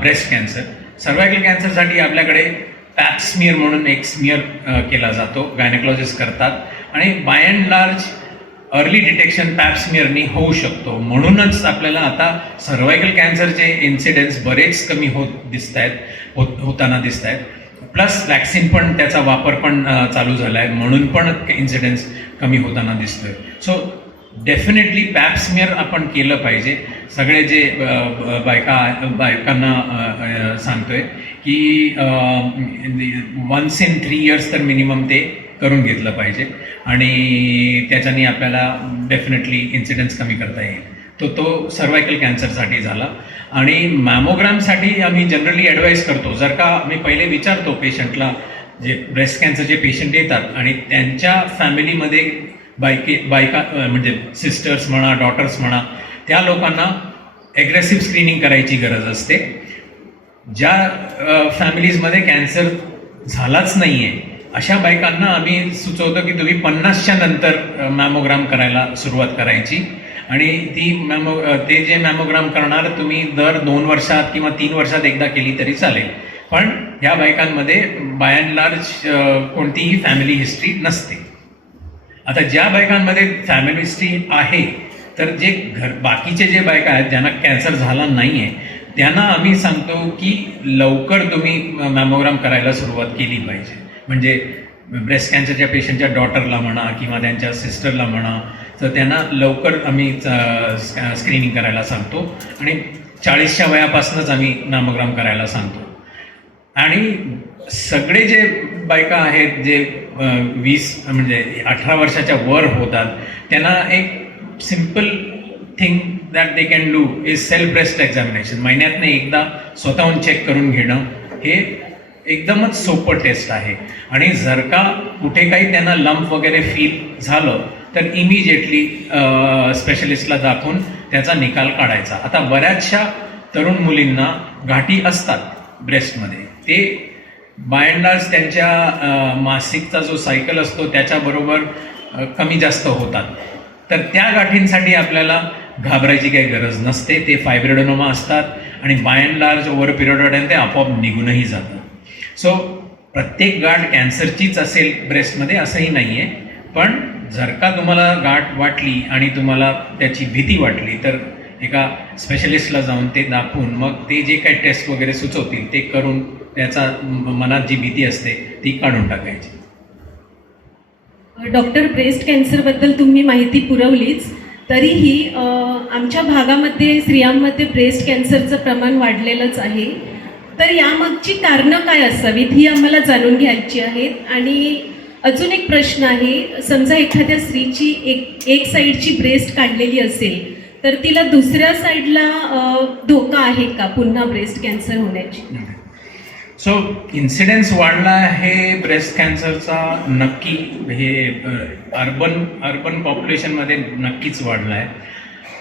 ब्रेस्ट कॅन्सर. सर्वायकल कॅन्सरसाठी आपल्याकडे पॅप स्मिअर म्हणून एक स्मिअर केला जातो, गायनेकॉलॉजिस्ट करतात, आणि by and large early detection pap स्मिअरनी होऊ शकतो. म्हणूनच आपल्याला आता सर्वायकल कॅन्सरचे इन्सिडेन्स बरेच कमी होताना दिसत आहेत. प्लस वॅक्सिन पण, त्याचा वापर पण चालू झाला आहे, म्हणून पण इन्सिडेन्स कमी होताना दिसतोय. सो डेफिनेटली पॅप स्मिअर आपण केलं पाहिजे. सगळे जे बायकांना सांगतोय की वन्स इन 3 इयर्स तर मिनिमम ते करून घेतलं पाहिजे, आणि त्याच्याने आपल्याला डेफिनेटली इन्सिडेन्स कमी करता येईल. तो सर्वायकल कॅन्सरसाठी झाला. आणि मॅमोग्रामसाठी आम्ही जनरली ॲडवाईस करतो. जर का मी पहिले विचारतो पेशंटला, जे ब्रेस्ट कॅन्सरचे पेशंट येतात आणि त्यांच्या फॅमिलीमध्ये बायका म्हणजे सिस्टर्स म्हणा, डॉटर्स म्हणा, त्या लोकांना ॲग्रेसिव्ह स्क्रीनिंग करायची गरज असते. ज्या फॅमिलीजमध्ये कॅन्सर झालाच नाही आहे अशा बायकांना आम्ही सुचवतो की तुम्ही 50च्या नंतर मॅमोग्राम करायला सुरुवात करायची, आणि ते जे मॅमोग्राम करणार तुम्ही दर 2 वर्षात किंवा 3 वर्षात एकदा केली तरी चालेल. पण ह्या बायकांमध्ये बाय अँड लार्ज कोणतीही फॅमिली हिस्ट्री नसते. आता ज्या बायकांमध्ये फॅमिली हिस्ट्री आहे, तर जे बाकीचे जे बायका आहेत ज्यांना कॅन्सर झाला नाही आहे, त्यांना आम्ही सांगतो की लवकर तुम्ही मॅमोग्राम करायला सुरुवात केली पाहिजे. म्हणजे ब्रेस्ट कॅन्सरच्या पेशंटच्या डॉटरला म्हणा किंवा त्यांच्या सिस्टरला म्हणा, तर त्यांना लवकर आम्ही स्क्रीनिंग करायला सांगतो, आणि 40च्या वयापासूनच आम्ही मॅमोग्राम करायला सांगतो. आणि सगळे जे बायका आहेत जे 18 वर्षाच्या वर होतात, त्यांना एक simple thing that they can do is self breast examination. महिन्यातनं एकदा स्वतःहून चेक करून घेणं हे एकदमच सोपं टेस्ट आहे. आणि जर का कुठे काही त्यांना लंप वगैरे फील झालं तर इमिजिएटली स्पेशलिस्टला दाखवून त्याचा निकाल काढायचा. आता बऱ्याचशा तरुण मुलींना गाठी असतात ब्रेस्टमध्ये, ते बाय अँड लार्ज त्यांच्या मासिकचा जो सायकल असतो त्याच्याबरोबर कमी जास्त होतात. तर त्या गाठींसाठी आपल्याला घाबरायची काही गरज नसते. ते फायब्रोडेनोमा असतात आणि by and large over period of time ते आपोआप निघूनही जातात. सो प्रत्येक गाठ कॅन्सरचीच असेल ब्रेस्टमध्ये असंही नाही आहे. पण जर का तुम्हाला गाठ वाटली आणि तुम्हाला त्याची भीती वाटली तर एका स्पेशलिस्टला जाऊन ते दाखवून मग ते जे काही टेस्ट वगैरे सुचवतील ते करून त्याचा मनात जी भीती असते ती काढून टाकायची. डॉक्टर, ब्रेस्ट कॅन्सरबद्दल तुम्ही माहिती पुरवलीच, तरीही आमच्या भागामध्ये स्त्रियांमध्ये ब्रेस्ट कॅन्सरचं प्रमाण वाढलेलंच आहे. तर यामागची कारणं काय असावीत ही आम्हाला जाणून घ्यायची आहेत. आणि अजून एक प्रश्न आहे, समजा एखाद्या स्त्रीची एक साईडची ब्रेस्ट काढलेली असेल तर तिला दुसऱ्या साईडला धोका आहे का पुन्हा ब्रेस्ट कॅन्सर होण्याची? सो इन्सिडेन्स वाढला आहे ब्रेस्ट कॅन्सरचा नक्की, हे अर्बन पॉप्युलेशनमध्ये नक्कीच वाढला आहे.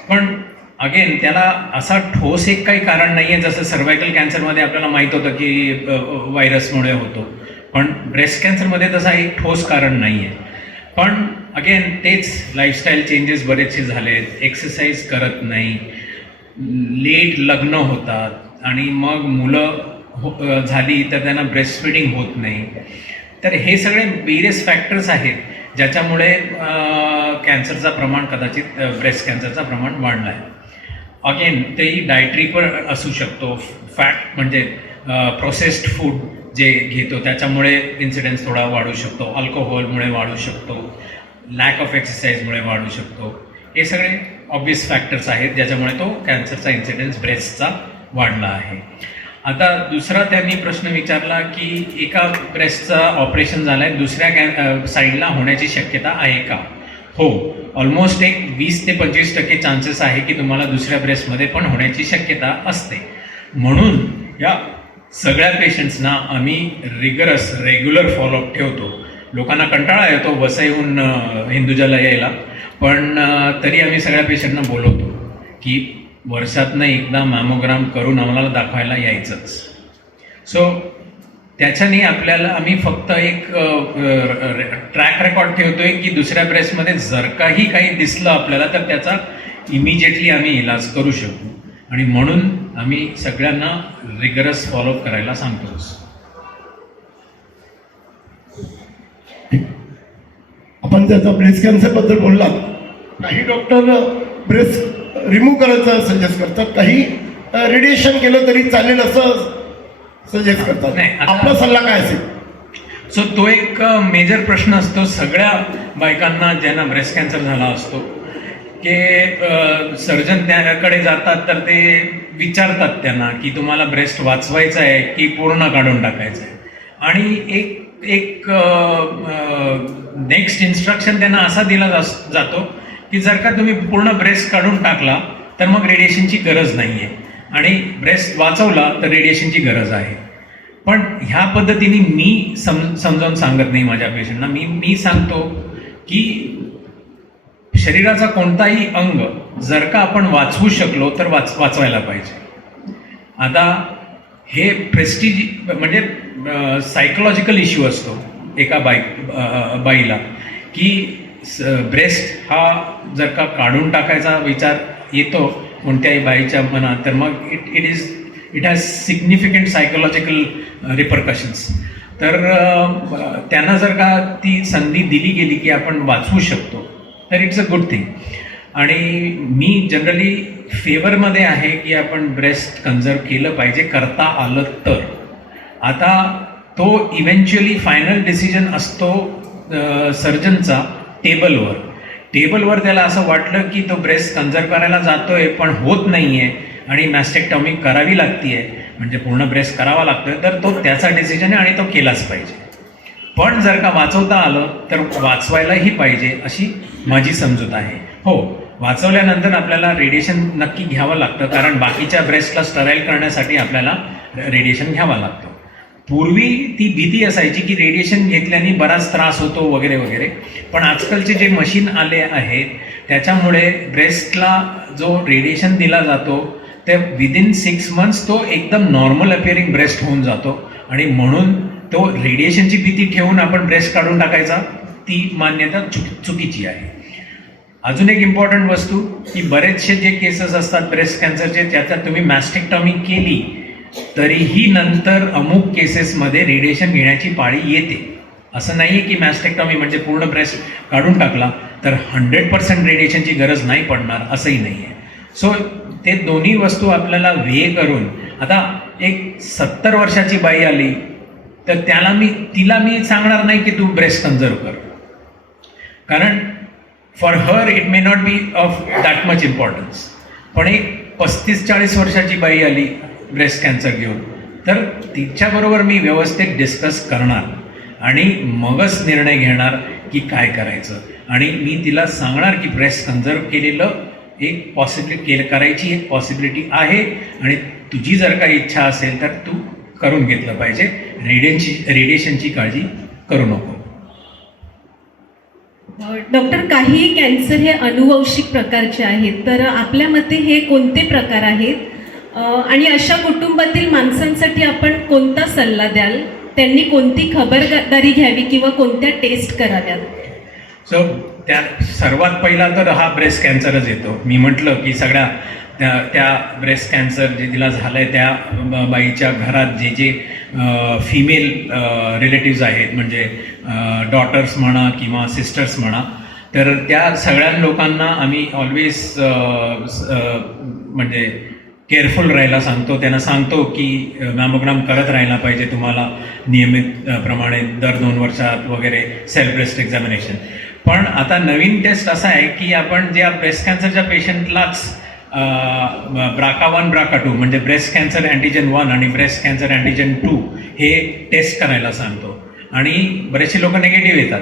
पण अगेन त्याला असा ठोस एक काही कारण नाही आहे. जसं सर्वायकल कॅन्सरमध्ये आपल्याला माहीत होतं की व्हायरसमुळे होतो, पण ब्रेस्ट कॅन्सरमध्ये तसा एक ठोस कारण नाही आहे. पण अगेन तेच लाईफस्टाईल चेंजेस बरेचसे झालेत, एक्सरसाइज करत नाही, लेट लग्न होतात आणि मग मुलं झाली तर त्यांना ब्रेस्ट फिडिंग होत नाही. तर हे सगळे वेरियस फॅक्टर्स आहेत ज्याच्यामुळे कॅन्सरचं प्रमाण कदाचित ब्रेस्ट कॅन्सरचं प्रमाण वाढलं आहे. अगेन तेही डायटरी पण असू शकतो. फॅट म्हणजे प्रोसेस्ड फूड जे घेतो त्याच्यामुळे इन्सिडेन्स थोडा वाढू शकतो, अल्कोहोलमुळे वाढू शकतो, लॅक ऑफ एक्सरसाइजमुळे वाढू शकतो. हे सगळे ऑब्वियस फॅक्टर्स आहेत ज्याच्यामुळे तो कॅन्सरचा इन्सिडेन्स ब्रेस्टचा वाढला आहे. आता दुसरा त्यांनी प्रश्न विचारला की एका ब्रेस्टचं ऑपरेशन झालं आहे, दुसऱ्या साईडला होण्याची शक्यता आहे का? हो, ऑलमोस्ट एक 20 ते 25% चान्सेस आहे की तुम्हाला दुसऱ्या ब्रेस्टमध्ये पण होण्याची शक्यता असते. म्हणून या सगळ्या पेशंट्सना आम्ही रेग्युलर फॉलोअप ठेवतो. लोकांना कंटाळा येतो वसईहून हिंदुजाला यायला, पण तरी आम्ही सगळ्या पेशंटना बोलवतो की वर्षातनं एकदा मॅमोग्राम करून आम्हाला दाखवायला यायचंच. सो त्याच्याने आपल्याला आम्ही फक्त एक ट्रॅक रेकॉर्ड ठेवतोय की दुसऱ्या ब्रेस्टमध्ये जर काही दिसलं आपल्याला तर त्याचा इमिजिएटली आम्ही इलाज करू शकू, आणि म्हणून आम्ही सगळ्यांना रिगरस फॉलोअप करायला सांगतोच. आपण त्याचा ब्रेस्ट कॅन्सरबद्दल बोललात. काही डॉक्टर ब्रेस्ट रिमूव्ह करायचं सजेस्ट करतात, काही रेडिएशन केलं तरी चालेल असं सजेस्ट करतात. नाही, आपला सल्ला काय असेल? सो तो एक मेजर प्रश्न असतो सगळ्या बायकांना ज्यांना ब्रेस्ट कॅन्सर झाला असतो की सर्जन त्याकडे जातात तर ते विचारतात त्यांना की तुम्हाला ब्रेस्ट वाचवायचा आहे की पूर्ण काढून टाकायचं आहे. आणि एक नेक्स्ट इन्स्ट्रक्शन त्यांना असा दिला जातो की जर का तुम्ही पूर्ण ब्रेस्ट काढून टाकला तर मग रेडिएशनची गरज नाही आहे, आणि ब्रेस्ट वाचवला तर रेडिएशनची गरज आहे. पण ह्या पद्धतीने मी समजावून सांगत नाही माझ्या पेशंटना. मी सांगतो की शरीराचा कोणताही अंग जर का आपण वाचवू शकलो तर वाचवायला पाहिजे. आता हे प्रेस्टिज म्हणजे सायकोलॉजिकल इश्यू असतो एका बाईला की ब्रेस्ट हा जर का काढून टाकायचा विचार येतो कोणत्याही बाईच्या मनात, तर मग it has significant psychological repercussions. तर त्यांना जर का ती संधी दिली गेली की आपण वाचवू शकतो तर इट्स अ गुड थिंग. आणि मी जनरली फेवरमध्ये आहे की आपण ब्रेस्ट कन्झर्व केलं पाहिजे, करता आलं तर. आता तो इव्हेंच्युअली फायनल डिसिजन असतो सर्जनचा टेबलवर त्याला असं वाटलं की तो ब्रेस्ट कन्झर्व करायला जातोय पण होत नाही आहे आणि मॅस्टेक्टॉमी करावी लागते आहे, म्हणजे पूर्ण ब्रेस्ट करावा लागतोय, तर तो त्याचा डिसिजन आहे आणि तो केलाच पाहिजे. पण जर का वाचवता आलं तर वाचवायलाही पाहिजे अशी माझी समजूत आहे. हो, वाचवल्यानंतर आपल्याला रेडिएशन नक्की घ्यावं लागतं, कारण बाकीच्या ब्रेस्टला स्टराईल करण्यासाठी आपल्याला रेडिएशन घ्यावं लागतं. पूर्वी ती भीती असायची की रेडिएशन घेतल्याने बराच त्रास होतो वगैरे वगैरे, पण आजकालचे जे मशीन आले आहेत त्याच्यामुळे ब्रेस्टला जो रेडिएशन दिला जातो ते विदिन 6 months तो एकदम नॉर्मल अपिअरिंग ब्रेस्ट होऊन जातो. आणि म्हणून तो रेडिएशनची भीती ठेवून आपण ब्रेस्ट काढून टाकायचा ती मान्यता चुकीची आहे. अजून एक इम्पॉर्टंट वस्तू की बरेचसे जे केसेस असतात ब्रेस्ट कॅन्सरचे त्याच्यात तुम्ही मॅस्टेक्टॉमी केली तरीही नंतर अमुक केसेसमध्ये रेडिएशन घेण्याची पाळी येते. असं नाही आहे की मॅस्टेक्टॉमी म्हणजे पूर्ण ब्रेस्ट काढून टाकला तर 100% रेडिएशनची गरज नाही पडणार, असंही नाही आहे. सो ते दोन्ही वस्तू आपल्याला वेळ करून, आता एक 70 वर्षाची बाई आली तर तिला मी सांगणार नाही की तू ब्रेस्ट कन्झर्व कर, कारण for her it may not B of that much importance. पण एक 35-40 वर्षाची बाई आली ब्रेस्ट कॅन्सर घेऊन तर तिच्याबरोबर मी व्यवस्थित डिस्कस करणार आणि मगच निर्णय घेणार की काय करायचं. आणि मी तिला सांगणार की ब्रेस्ट कन्झर्व केलेलं एक करायची एक पॉसिबिलिटी आहे आणि तुझी जर काही इच्छा असेल तर तू करून घेतलं पाहिजे, रेडिएशनची काळजी करू नको. डॉक्टर, काही कॅन्सर हे अनुवंशिक प्रकारचे आहेत, तर आपल्या मते हे कोणते प्रकार आहेत आणि अशा कुटुंबातील माणसांसाठी आपण कोणता सल्ला द्याल? त्यांनी कोणती खबरदारी घ्यावी किंवा कोणत्या टेस्ट कराव्यात? सो त्या सर्वात पहिला तर हा ब्रेस्ट कॅन्सरच येतो. मी म्हटलं की सगळ्या त्या ब्रेस्ट कॅन्सर जे तिला झालं आहे त्या बाईच्या घरात जे फिमेल रिलेटिव्ज आहेत, म्हणजे डॉटर्स म्हणा किंवा सिस्टर्स म्हणा, तर त्या सगळ्या लोकांना आम्ही ऑलवेज म्हणजे केअरफुल राहायला सांगतो. त्यांना सांगतो की मॅमोग्राम करत राहायला पाहिजे तुम्हाला नियमित प्रमाणे दर 2 वर्षात वगैरे सेल्फ ब्रेस्ट एक्झामिनेशन. पण आता नवीन टेस्ट असा आहे की आपण ज्या ब्रेस्ट कॅन्सरच्या पेशंटलाच BRCA1 BRCA2 म्हणजे ब्रेस्ट कॅन्सर अँटीजन 1 आणि ब्रेस्ट कॅन्सर अँटीजन 2 हे टेस्ट करायला सांगतो. आणि बरेचसे लोक निगेटिव्ह येतात,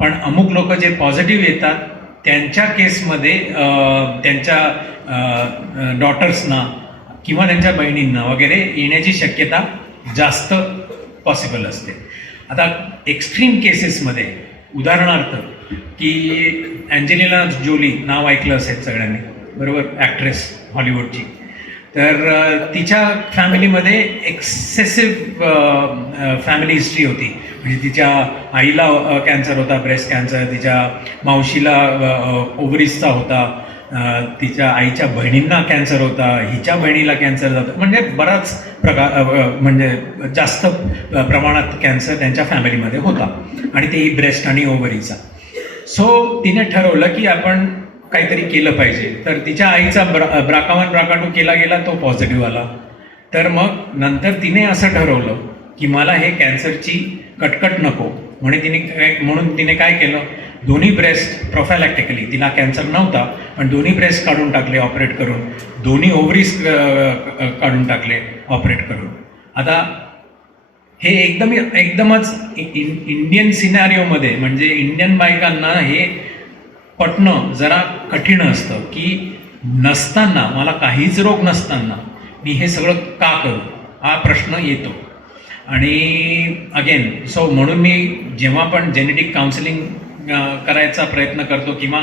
पण अमुक लोक जे पॉझिटिव्ह येतात त्यांच्या केसमध्ये त्यांच्या डॉटर्सना किंवा त्यांच्या बहिणींना वगैरे येण्याची शक्यता जास्त पॉसिबल असते. आता एक्स्ट्रीम केसेसमध्ये उदाहरणार्थ की अँजेलिना जोली नाव ऐकलं असेल सगळ्यांनी, बरोबर, ॲक्ट्रेस हॉलिवूडची. तर तिच्या फॅमिलीमध्ये एक्सेसिव्ह फॅमिली हिस्ट्री होती. म्हणजे तिच्या आईला कॅन्सर होता, ब्रेस्ट कॅन्सर, तिच्या मावशीला ओव्हरीजचा होता, तिच्या आईच्या बहिणींना कॅन्सर होता, हिच्या बहिणीला कॅन्सर होता. म्हणजे बराच प्रकार म्हणजे जास्त प्रमाणात कॅन्सर त्यांच्या फॅमिलीमध्ये होता, आणि तेही ब्रेस्ट आणि ओव्हरीचा. सो तिने ठरवलं की आपण काहीतरी केलं पाहिजे. तर तिच्या आईचा BRCA1 BRCA2 केला गेला, तो पॉझिटिव्ह आला. तर मग नंतर तिने असं ठरवलं की मला हे कॅन्सरची कटकट नको, म्हणून तिने काय केलं, दोन्ही ब्रेस्ट प्रोफॅलॅक्टिकली, तिला कॅन्सर नव्हता पण दोन्ही ब्रेस्ट काढून टाकले ऑपरेट करून, दोन्ही ओव्हरीज काढून टाकले ऑपरेट करून. आता हे एकदमच इंडियन सिनारिओमध्ये म्हणजे इंडियन बायकांना हे पटणं जरा कठीण असतं की नसताना, मला काहीच रोग नसताना मी हे सगळं का करू, हा प्रश्न येतो. आणि अगेन म्हणून मी जेव्हा पण जेनेटिक काउन्सिलिंग करायचा प्रयत्न करतो किंवा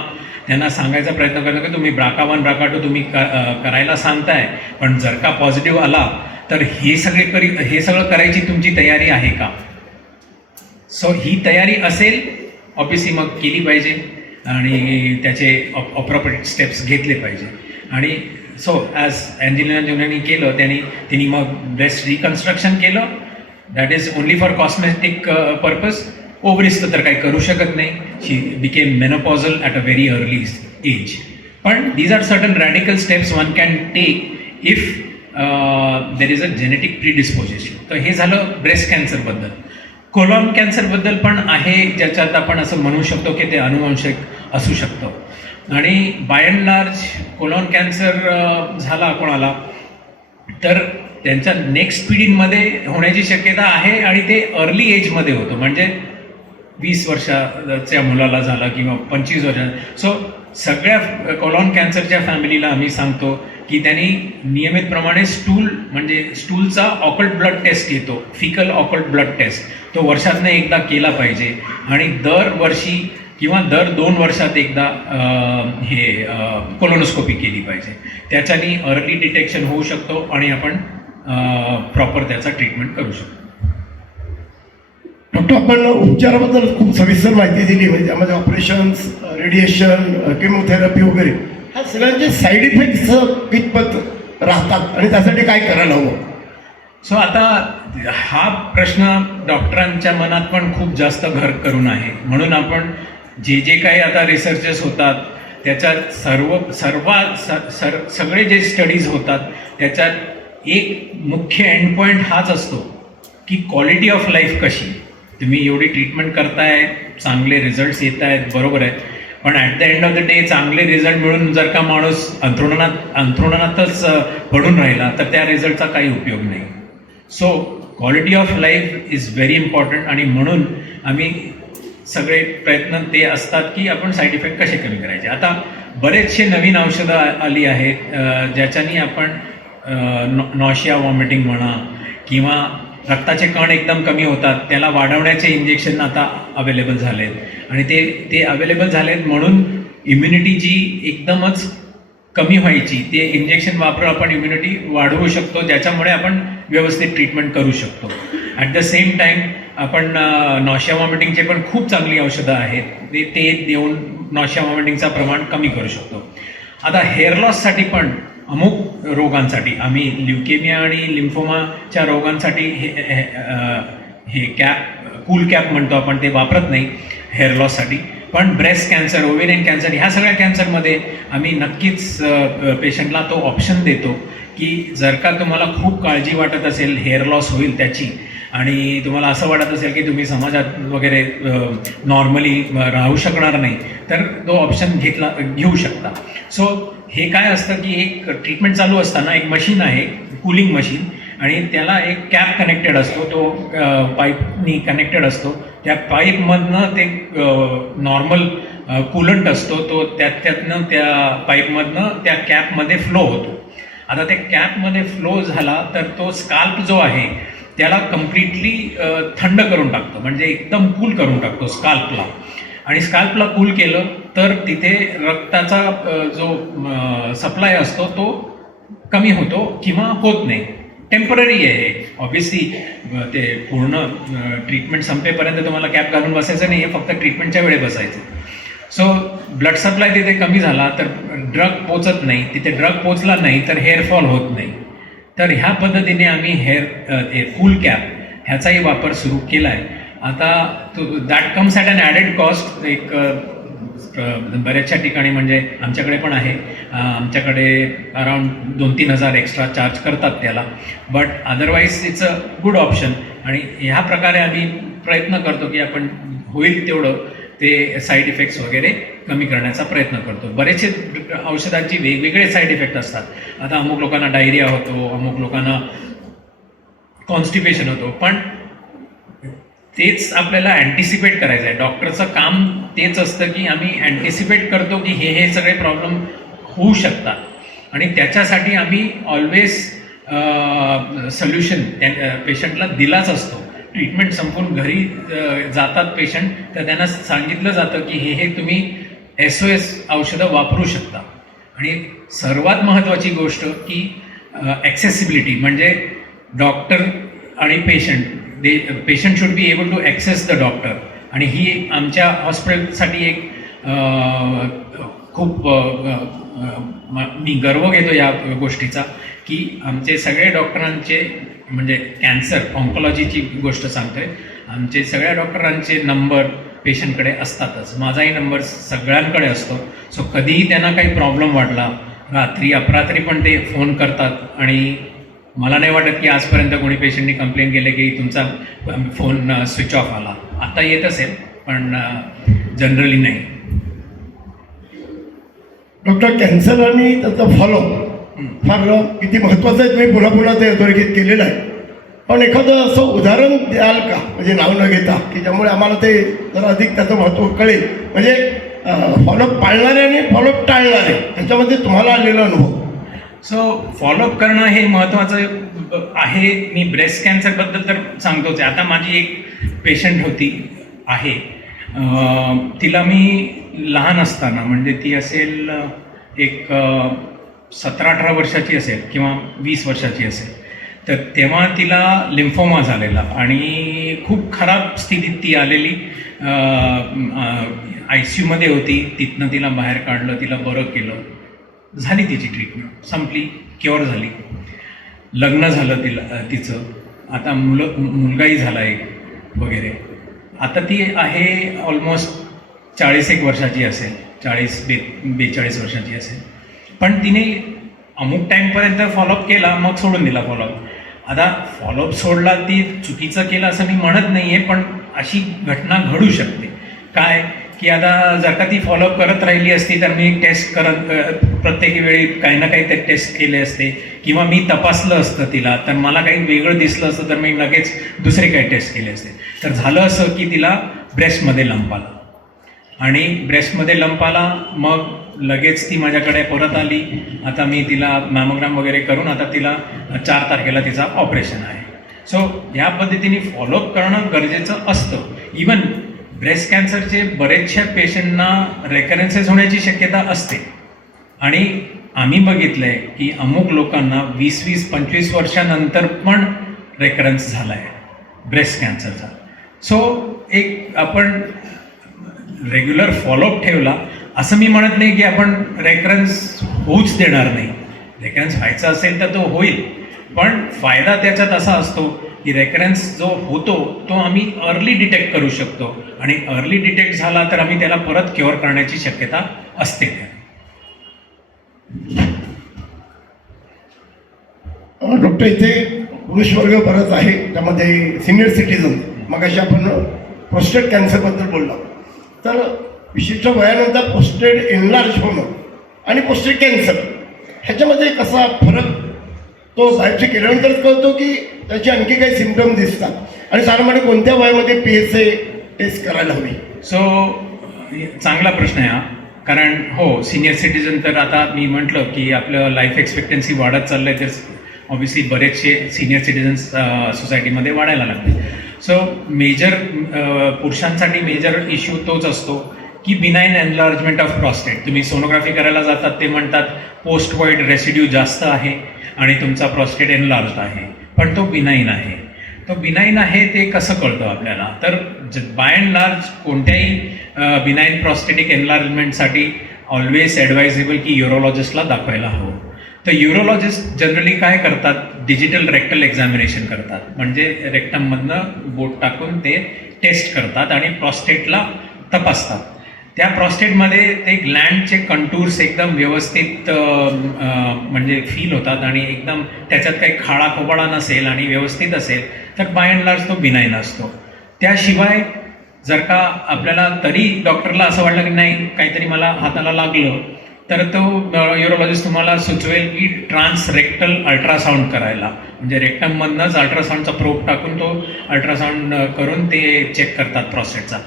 त्यांना सांगायचा प्रयत्न करतो की तुम्ही BRCA1 BRCA2 तुम्ही करायला सांगताय, पण जर का पॉझिटिव्ह आला तर हे सगळं करायची तुमची तयारी आहे का. ही तयारी असेल ऑब्व्हियसली मग केली पाहिजे आणि त्याचे अप्रोप्रिएट स्टेप्स घेतले पाहिजे. आणि ॲज अँजेलिना जोलीने केलं, तिने मग ब्रेस्ट रिकन्स्ट्रक्शन केलं. That is only for cosmetic purpose. ओव्हरीजचं तर काही करू शकत नाही. She became menopausal at a very early age. पण these are certain radical steps one can take if there is a genetic predisposition. तर हे झालं ब्रेस्ट कॅन्सरबद्दल. कोलॉन कॅन्सरबद्दल पण आहे, ज्याच्यात आपण असं म्हणू शकतो की ते अनुवंशिक असू शकतं. आणि by and large colon cancer झाला कोणाला तर त्यांच्या नेक्स्ट पिढीमध्ये होण्याची शक्यता आहे, आणि ते अर्ली एजमध्ये होतं. म्हणजे 20 वर्षाच्या मुलाला झाला किंवा 25 वर्षाचा. सगळ्या कोलॉन कॅन्सरच्या फॅमिलीला आम्ही सांगतो की त्यांनी नियमितप्रमाणे म्हणजे स्टूलचा ऑकल्ट ब्लड टेस्ट येतो, फिकल ऑकल्ट ब्लड टेस्ट, तो वर्षातनं एकदा केला पाहिजे. आणि दरवर्षी किंवा दर 2 वर्षात एकदा हे कोलोनोस्कोपी केली पाहिजे. त्याच्याने अर्ली डिटेक्शन होऊ शकतो आणि आपण प्रॉपर त्याचा ट्रीटमेंट करू शकतो. डॉक्टर, आपण उपचाराबद्दल खूप सविस्तर माहिती दिली. म्हणजे त्यामध्ये ऑपरेशन्स, रेडिएशन, केमोथेरपी वगैरे ह्या सगळ्यांचे साईड इफेक्ट्स कितपत राहतात आणि त्यासाठी काय करायला हवं. आता हा प्रश्न डॉक्टरांच्या मनात पण खूप जास्त घर करून आहे. म्हणून आपण जे काही आता रिसर्चेस होतात त्याच्यात सगळे जे स्टडीज होतात त्याच्यात एक मुख्य एंड पॉईंट हाच असतो की क्वालिटी ऑफ लाईफ कशी. तुम्ही एवढी ट्रीटमेंट करताय, चांगले रिझल्ट्स येत आहेत, बरोबर आहे, पण at the end of the day चांगले रिझल्ट मिळून जर का माणूस अंथरुणातच पडून राहिला तर त्या रिझल्टचा काही उपयोग नाही. Quality of life is very important. आणि म्हणून आम्ही सगळे प्रयत्न ते असतात की आपण साईड इफेक्ट कसे कमी करायचे. आता बरेचसे नवीन औषधं आली आहेत ज्याच्यानी आपण नॉशिया, वॉमिटिंग म्हणा, किंवा रक्ताचे कण एकदम कमी होतात त्याला वाढवण्याचे इंजेक्शन आता अवेलेबल झाले आहेत. आणि ते अवेलेबल झाले आहेत म्हणून इम्युनिटी जी एकदमच कमी व्हायची ते इंजेक्शन वापरून आपण इम्युनिटी वाढवू शकतो, ज्याच्यामुळे आपण व्यवस्थित ट्रीटमेंट करू शकतो. ॲट द सेम टाईम आपण नॉशिया वॉमिटिंगचे पण खूप चांगली औषधं आहेत, ते देऊन नॉशिया वॉमिटिंगचं प्रमाण कमी करू शकतो. आता हेअर लॉससाठी पण अमुक रोगांसाठी आम्ही ल्युकेमिया आणि लिम्फोमाच्या रोगांसाठी हे कॅप कूल कॅप म्हणतो आपण, ते वापरत नाही हेअर लॉससाठी. पण ब्रेस्ट कॅन्सर, ओव्हेरियन कॅन्सर, ह्या सगळ्या कॅन्सरमध्ये आम्ही नक्कीच पेशंटला तो ऑप्शन देतो की जर का तुम्हाला खूप काळजी वाटत असेल हेअर लॉस होईल त्याची, आणि तुम्हाला असं वाटत असेल की तुम्ही समाजात वगैरे नॉर्मली राहू शकणार नाही, तर तो ऑप्शन घेऊ शकता. सो हे काय असतं की एक ट्रीटमेंट चालू असताना एक मशीन आहे, कूलिंग मशीन, आणि त्याला एक कॅप कनेक्टेड असतो, तो पाईपनी कनेक्टेड असतो. त्या पाईपमधनं ते नॉर्मल कूलंट असतो, तो त्यातनं त्या पाईपमधनं त्या कॅपमध्ये फ्लो होतो. आता त्या कॅपमध्ये फ्लो झाला तर तो स्काल्प जो आहे त्याला कम्प्लिटली थंड करून टाकतो, म्हणजे एकदम कूल करून टाकतो स्काल्पला. आणि स्काल्पला कूल केलं तर तिथे रक्ताचा जो सप्लाय असतो तो कमी होतो किंवा होत नाही. टेम्पररी आहे ऑब्व्हियसली, ते पूर्ण ट्रीटमेंट संपेपर्यंत तुम्हाला कॅप घालून बसायचं नाही आहे, फक्त ट्रीटमेंटच्या वेळी बसायचं. सो ब्लड सप्लाय तिथे कमी झाला तर ड्रग पोचत नाही, तिथे ड्रग पोचला नाही तर हेअरफॉल होत नाही. तर ह्या पद्धतीने आम्ही कूल कॅप ह्याचाही वापर सुरू केला आहे. आता that comes at an added cost. एक बऱ्याचशा ठिकाणी म्हणजे आमच्याकडे पण आहे, आमच्याकडे अराउंड 2-3 हजार एक्स्ट्रा चार्ज करतात त्याला, but otherwise it's a good option. आणि ह्या प्रकारे आम्ही प्रयत्न करतो की आपण होईल तेवढं ते साईड इफेक्ट्स वगैरे कमी करण्याचा प्रयत्न करतो. बरेचसे औषधांची वेगवेगळे साईड इफेक्ट असतात. आता अमुक लोकांना डायरिया होतो, अमुक लोकांना कॉन्स्टिपेशन होतो, पण तेच आपल्याला अँटिसिपेट करायचं आहे. डॉक्टरचं काम तेच असतं की आम्ही अँटिसिपेट करतो की हे सगळे प्रॉब्लेम होऊ शकतात आणि त्याच्यासाठी आम्ही ऑलवेज सोल्युशन पेशंटला दिलाच असतो. ट्रीटमेंट संपून घरी जातात पेशंट तर त्यांना सांगितलं जातं की हे तुम्ही SOS औषधं वापरू शकता. आणि सर्वात महत्त्वाची गोष्ट की ॲक्सेसिबिलिटी, म्हणजे डॉक्टर आणि patient should be able to access the doctor. आणि ही आमच्या हॉस्पिटलसाठी एक खूप मी गर्व घेतो या गोष्टीचा की आमचे सगळे डॉक्टरांचे, म्हणजे कॅन्सर ऑन्कॉलॉजीची गोष्ट सांगतोय, आमचे सगळ्या डॉक्टरांचे नंबर पेशंटकडे असतातच. माझाही नंबर सगळ्यांकडे असतो. सो कधीही त्यांना काही प्रॉब्लेम वाटला, रात्री अपरात्री पण ते फोन करतात. आणि मला नाही वाटत की आजपर्यंत कोणी पेशंटनी कंप्लेंट केले की तुमचा फोन स्विच ऑफ आला. आता येत असेल पण जनरली नाही. डॉक्टर, कॅन्सर आणि त्याचा फॉलोअप फार किती महत्त्वाचं आहे, तुम्ही पुन्हा पुन्हा ते अधोरेखित केलेलं आहे. पण एखादं असं उदाहरण द्याल का, म्हणजे नाव न घेता, की ज्यामुळे आम्हाला ते जरा अधिक त्याचं महत्त्व कळेल. म्हणजे फॉलोअप पाळणारे आणि फॉलोअप टाळणारे याच्यामध्ये तुम्हाला आलेला अनुभव. सो फॉलोअप करणं हे महत्त्वाचं आहे. मी ब्रेस्ट कॅन्सरबद्दल तर सांगतोच आहे. आता माझी एक पेशंट आहे, तिला मी लहान असताना, म्हणजे ती असेल एक 17-18 वर्षाची असेल किंवा 20 वर्षाची असेल, तर तेव्हा तिला लिम्फोमा झालेला आणि खूप खराब स्थितीत ती आलेली. ICUमध्ये होती. तिथनं तिला बाहेर काढलं, तिला बरं केलं, झाली तिची ट्रीटमेंट, संपली, क्युअर झाली. लग्न झालं तिचं, आता मुलगाही झाला एक वगैरे. आता ती आहे ऑलमोस्ट 40 वर्षाची असेल, 40-42 वर्षाची असेल. पण तिने अमुक टाईमपर्यंत फॉलोअप केला, मग सोडून दिला फॉलोअप. आता फॉलोअप सोडला ती चुकीचं केलं असं मी म्हणत नाही आहे, पण अशी घटना घडू शकते. काय की आता जर का ती फॉलोअप करत राहिली असती तर मी टेस्ट प्रत्येक वेळी काही ना काही ते टेस्ट केले असते, किंवा मी तपासलं असतं तिला, तर मला काही वेगळं दिसलं असतं तर मी लगेच दुसरे काही टेस्ट केले असते. तर झालं असं की तिला ब्रेस्टमध्ये लंप आला, आणि ब्रेस्टमध्ये लंप आला, मग लगेच ती माझ्याकडे परत आली. आता मी तिला मॅमोग्राम वगैरे करून आता तिला 4 तारखेला तिचा ऑपरेशन आहे. सो ह्या पद्धतीने फॉलोअप करणं गरजेचं असतं. इवन ब्रेस्ट कॅन्सरचे बरेचशा पेशंटना रेकरन्सेस होण्याची शक्यता असते, आणि आम्ही बघितलं आहे की अमुक लोकांना 20-25 वर्षानंतर पण रेकरन्स झाला आहे ब्रेस्ट कॅन्सरचा. सो एक आपण रेग्युलर फॉलोअप ठेवला, असं मी म्हणत नाही की आपण रेकरन्स होऊच देणार नाही. रेकरन्स व्हायचा असेल तर तो होईल, पण फायदा त्याच्यात असा असतो की रेकरन्स जो होतो तो आम्ही अर्ली डिटेक्ट करू शकतो आणि अर्ली डिटेक्ट झाला तर आम्ही त्याला परत क्युअर करण्याची शक्यता असते. डॉक्टर, इथे पुरुष वर्ग बराच आहे, त्यामध्ये सिनियर सिटीजन, मगाशी आपण प्रोस्टेट कॅन्सरबद्दल बोललो, तर विशिष्ट वयानंतर प्रोस्टेट एनलार्ज होणं आणि प्रोस्टेट कॅन्सर ह्याच्यामध्ये कसा फरक तो बायोप्सी केल्यानंतरच कळतो की त्याचे आणखी काही सिम्पटम दिसतात आणि साधारणपणे कोणत्या वयामध्ये PSA टेस्ट करायला हवी? चांगला प्रश्न आहे हा. कारण हो, सिनियर सिटीजन तर आता मी म्हटलं की आपलं लाईफ एक्सपेक्टन्सी वाढत चाललंय, तर ऑब्व्हियसली बरेचसे सिनियर सिटीजन्स सोसायटीमध्ये वाढायला लागले. सो मेजर पुरुषांसाठी मेजर इश्यू तोच असतो की बिनाईन एनलार्जमेंट ऑफ प्रॉस्टेट. तुम्ही सोनोग्राफी करायला जातात ते म्हणतात पोस्ट व्हाईट रेसिड्यू जास्त आहे आणि तुमचा प्रॉस्टेट एनलार्ज आहे, पण तो बिनाईन आहे. तो बिनाईन आहे ते कसं कळतं आपल्याला? तर बाय अँड लार्ज कोणत्याही बिनाईन प्रॉस्टेटिक एनलार्जमेंटसाठी ऑलवेज ॲडवायझेबल की युरोलॉजिस्टला दाखवायला हवं. तर युरोलॉजिस्ट जनरली काय करतात? डिजिटल रेक्टल एक्झामिनेशन करतात, म्हणजे रेक्टममधनं बोट टाकून ते टेस्ट करतात आणि प्रॉस्टेटला तपासतात. त्या प्रॉस्टेटमध्ये ते ग्लँडचे कंटूर्स एकदम व्यवस्थित म्हणजे फील होतात आणि एकदम त्याच्यात काही खाडा खोबाडा नसेल आणि व्यवस्थित असेल तर बाय अँड लार्ज तो बिनाईन असतो. त्याशिवाय जर का आपल्याला तरी डॉक्टरला असं वाटलं की नाही काहीतरी मला हाताला लागलं, तर तो युरोलॉजिस्ट तुम्हाला सुचवेल की ट्रान्स रेक्टल अल्ट्रासाऊंड करायला, म्हणजे रेक्टममधनंच अल्ट्रासाऊंडचा प्रोब टाकून तो अल्ट्रासाऊंड करून ते चेक करतात प्रॉस्टेटचा.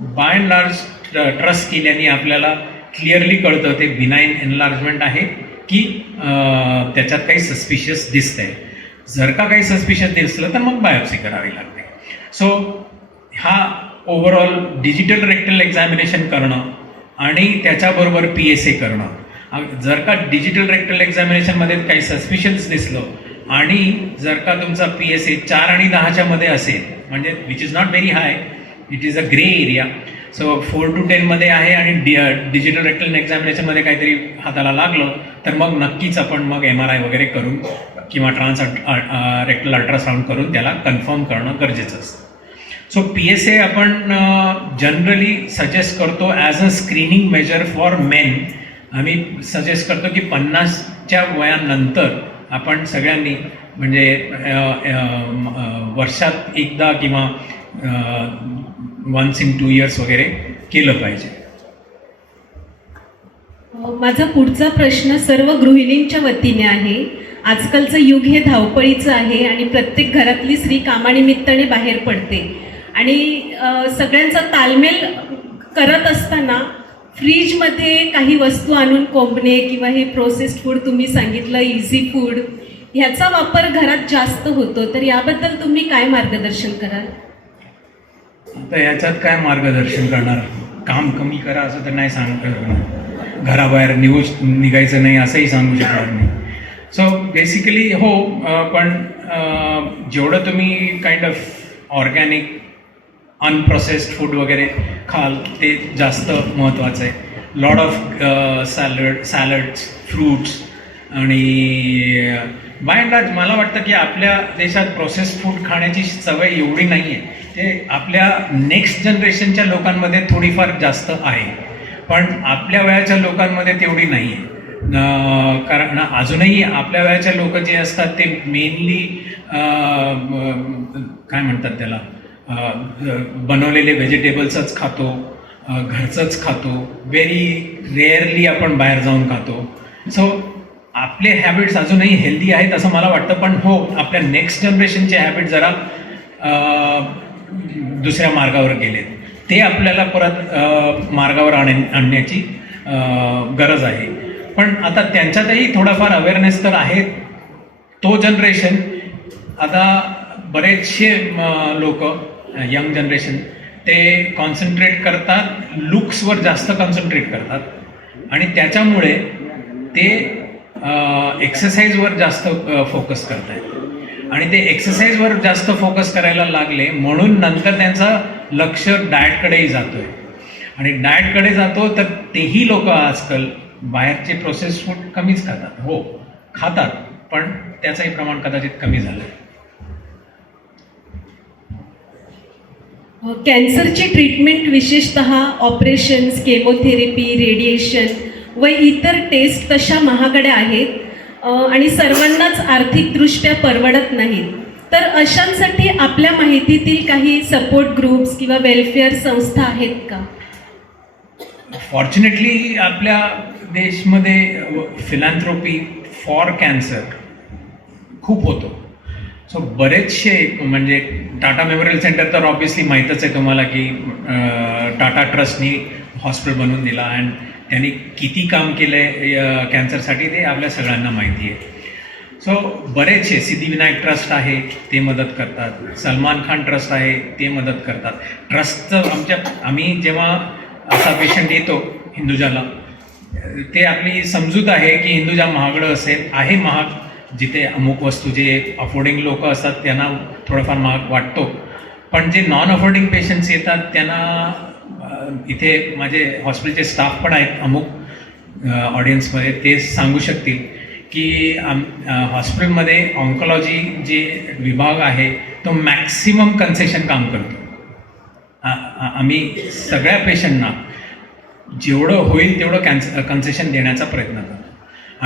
बाय अँड लार्ज ट्रस्ट केल्याने आपल्याला क्लिअरली कळतं ते बिनाईन एनलार्जमेंट आहे की त्याच्यात काही सस्पिशियस दिसतंय. जर का काही सस्पिशियस दिसलं तर मग बायोप्सी करावी लागते. सो हा ओव्हरऑल डिजिटल रेक्टल एक्झामिनेशन करणं आणि त्याच्याबरोबर PSA करणं. जर का डिजिटल रेक्टल एक्झामिनेशनमध्ये काही सस्पिशियस दिसलं आणि जर का तुमचा PSA 4 आणि 10च्या मध्ये असेल, म्हणजे which is not very high, it is a grey area. So 4 to 10 मध्ये आहे आणि डिजिटल रेक्टल एक्झामिनेशनमध्ये काहीतरी हाताला लागलं तर मग नक्कीच आपण मग MRI वगैरे करून किंवा ट्रान्स रेक्टल अल्ट्रासाऊंड करून त्याला कन्फर्म करणं गरजेचं असतं. सो PSA आपण जनरली सजेस्ट करतो as a screening measure for men. आम्ही सजेस्ट करतो की 50च्या वयानंतर आपण सगळ्यांनी म्हणजे वर्षात एकदा किंवा once in 2 years वगैरे केलं पाहिजे. माझा पुढचा प्रश्न सर्व गृहिणींच्या वतीने आहे. आजकालचं युग हे धावपळीचं आहे आणि प्रत्येक घरातली स्त्री कामानिमित्ताने बाहेर पडते आणि सगळ्यांचा ताळमेळ करत असताना फ्रीजमध्ये काही वस्तू आणून कोंबणे किंवा हे प्रोसेस्ड फूड तुम्ही सांगितलं इझी फूड ह्याचा वापर घरात जास्त होतो, तर याबद्दल तुम्ही काय मार्गदर्शन कराल? आता याच्यात काय मार्गदर्शन करणार? काम कमी करा असं तर नाही सांगणार, घराबाहेर निघायचं नाही असंही सांगू शकणार नाही. सो बेसिकली हो, पण जेवढं तुम्ही kind of organic unprocessed food वगैरे खाल ते जास्त महत्त्वाचं आहे. लॉट ऑफ सॅलड्स, फ्रूट्स आणि बाय अँड लार्ज मला वाटतं की आपल्या देशात प्रोसेस्ड फूड खाण्याची सवय एवढी नाही आहे. ते आपल्या नेक्स्ट जनरेशनच्या लोकांमध्ये थोडीफार जास्त आहे, पण आपल्या वयाच्या लोकांमध्ये तेवढी नाही आहे. कारण अजूनही आपल्या वयाच्या लोक जे असतात ते मेनली काय म्हणतात त्याला बनवलेले व्हेजिटेबल्सच खातो, घरचंच खातो, व्हेरी रेअरली आपण बाहेर जाऊन खातो. सो आपले हॅबिट्स अजूनही हेल्दी आहेत असं मला वाटतं, पण हो आपल्या नेक्स्ट जनरेशनचे हॅबिट जरा दुसऱ्या मार्गावर गेलेत. ते आपल्याला परत मार्गावर आणण्याची गरज आहे. पण आता त्यांच्यातही थोडाफार अवेअरनेस तर आहे. तो जनरेशन आता बरेचसे लोक यंग जनरेशन ते कॉन्सन्ट्रेट करतात, लुक्सवर जास्त कॉन्सन्ट्रेट करतात आणि त्याच्यामुळे ते एक्सरसाइजवर जास्त फोकस करत आहेत आणि ते एक्सरसाइजवर जास्त फोकस करायला लागले म्हणून नंतर त्यांचं लक्ष डाएटकडेही जातोय आणि डाएटकडे जातो तर तेही लोक आजकाल बाहेरचे प्रोसेस फूड कमीच खातात. हो खातात, पण त्याचंही प्रमाण कदाचित कमी झालं आहे. कॅन्सरची ट्रीटमेंट विशेषतः ऑपरेशन्स, केमोथेरपी, रेडिएशन व इतर टेस्ट तशा महागड्या आहेत आणि सर्वांनाच आर्थिकदृष्ट्या परवडत नाहीत. तर अशांसाठी आपल्या माहितीतील काही सपोर्ट ग्रुप्स किंवा वेलफेअर संस्था आहेत का? फॉर्च्युनेटली आपल्या देशमध्ये फिलॅन्थ्रोपी फॉर कॅन्सर खूप होतो. सो बरेचसे म्हणजे टाटा मेमोरियल सेंटर तर ऑब्व्हियसली माहीतच आहे तुम्हाला की टाटा ट्रस्टनी हॉस्पिटल बनवून दिला आणि त्यांनी किती काम केलं आहे कॅन्सरसाठी ते आपल्या सगळ्यांना माहिती आहे. सो बरेचसे सिद्धिविनायक ट्रस्ट आहे ते मदत करतात, सलमान खान ट्रस्ट आहे ते मदत करतात. ट्रस्टचं आम्ही जेव्हा असा पेशंट येतो हिंदुजाला, ते आपली समजूत आहे की हिंदुजा महागडं आहे महाग, जिथे अमुक वस्तू जे अफोर्डिंग लोक असतात त्यांना थोडंफार महाग वाटतो, पण जे नॉन अफोर्डिंग पेशंट्स येतात त्यांना इथे माझे हॉस्पिटलचे स्टाफ पण आहेत अमुक ऑडियन्समध्ये, ते सांगू शकतील की हॉस्पिटलमध्ये ऑन्कोलॉजी जे विभाग आहे तो मॅक्सिमम कन्सेशन काम करतो. आम्ही सगळ्या पेशंटना जेवढं होईल तेवढं कन्सेशन देण्याचा प्रयत्न करतो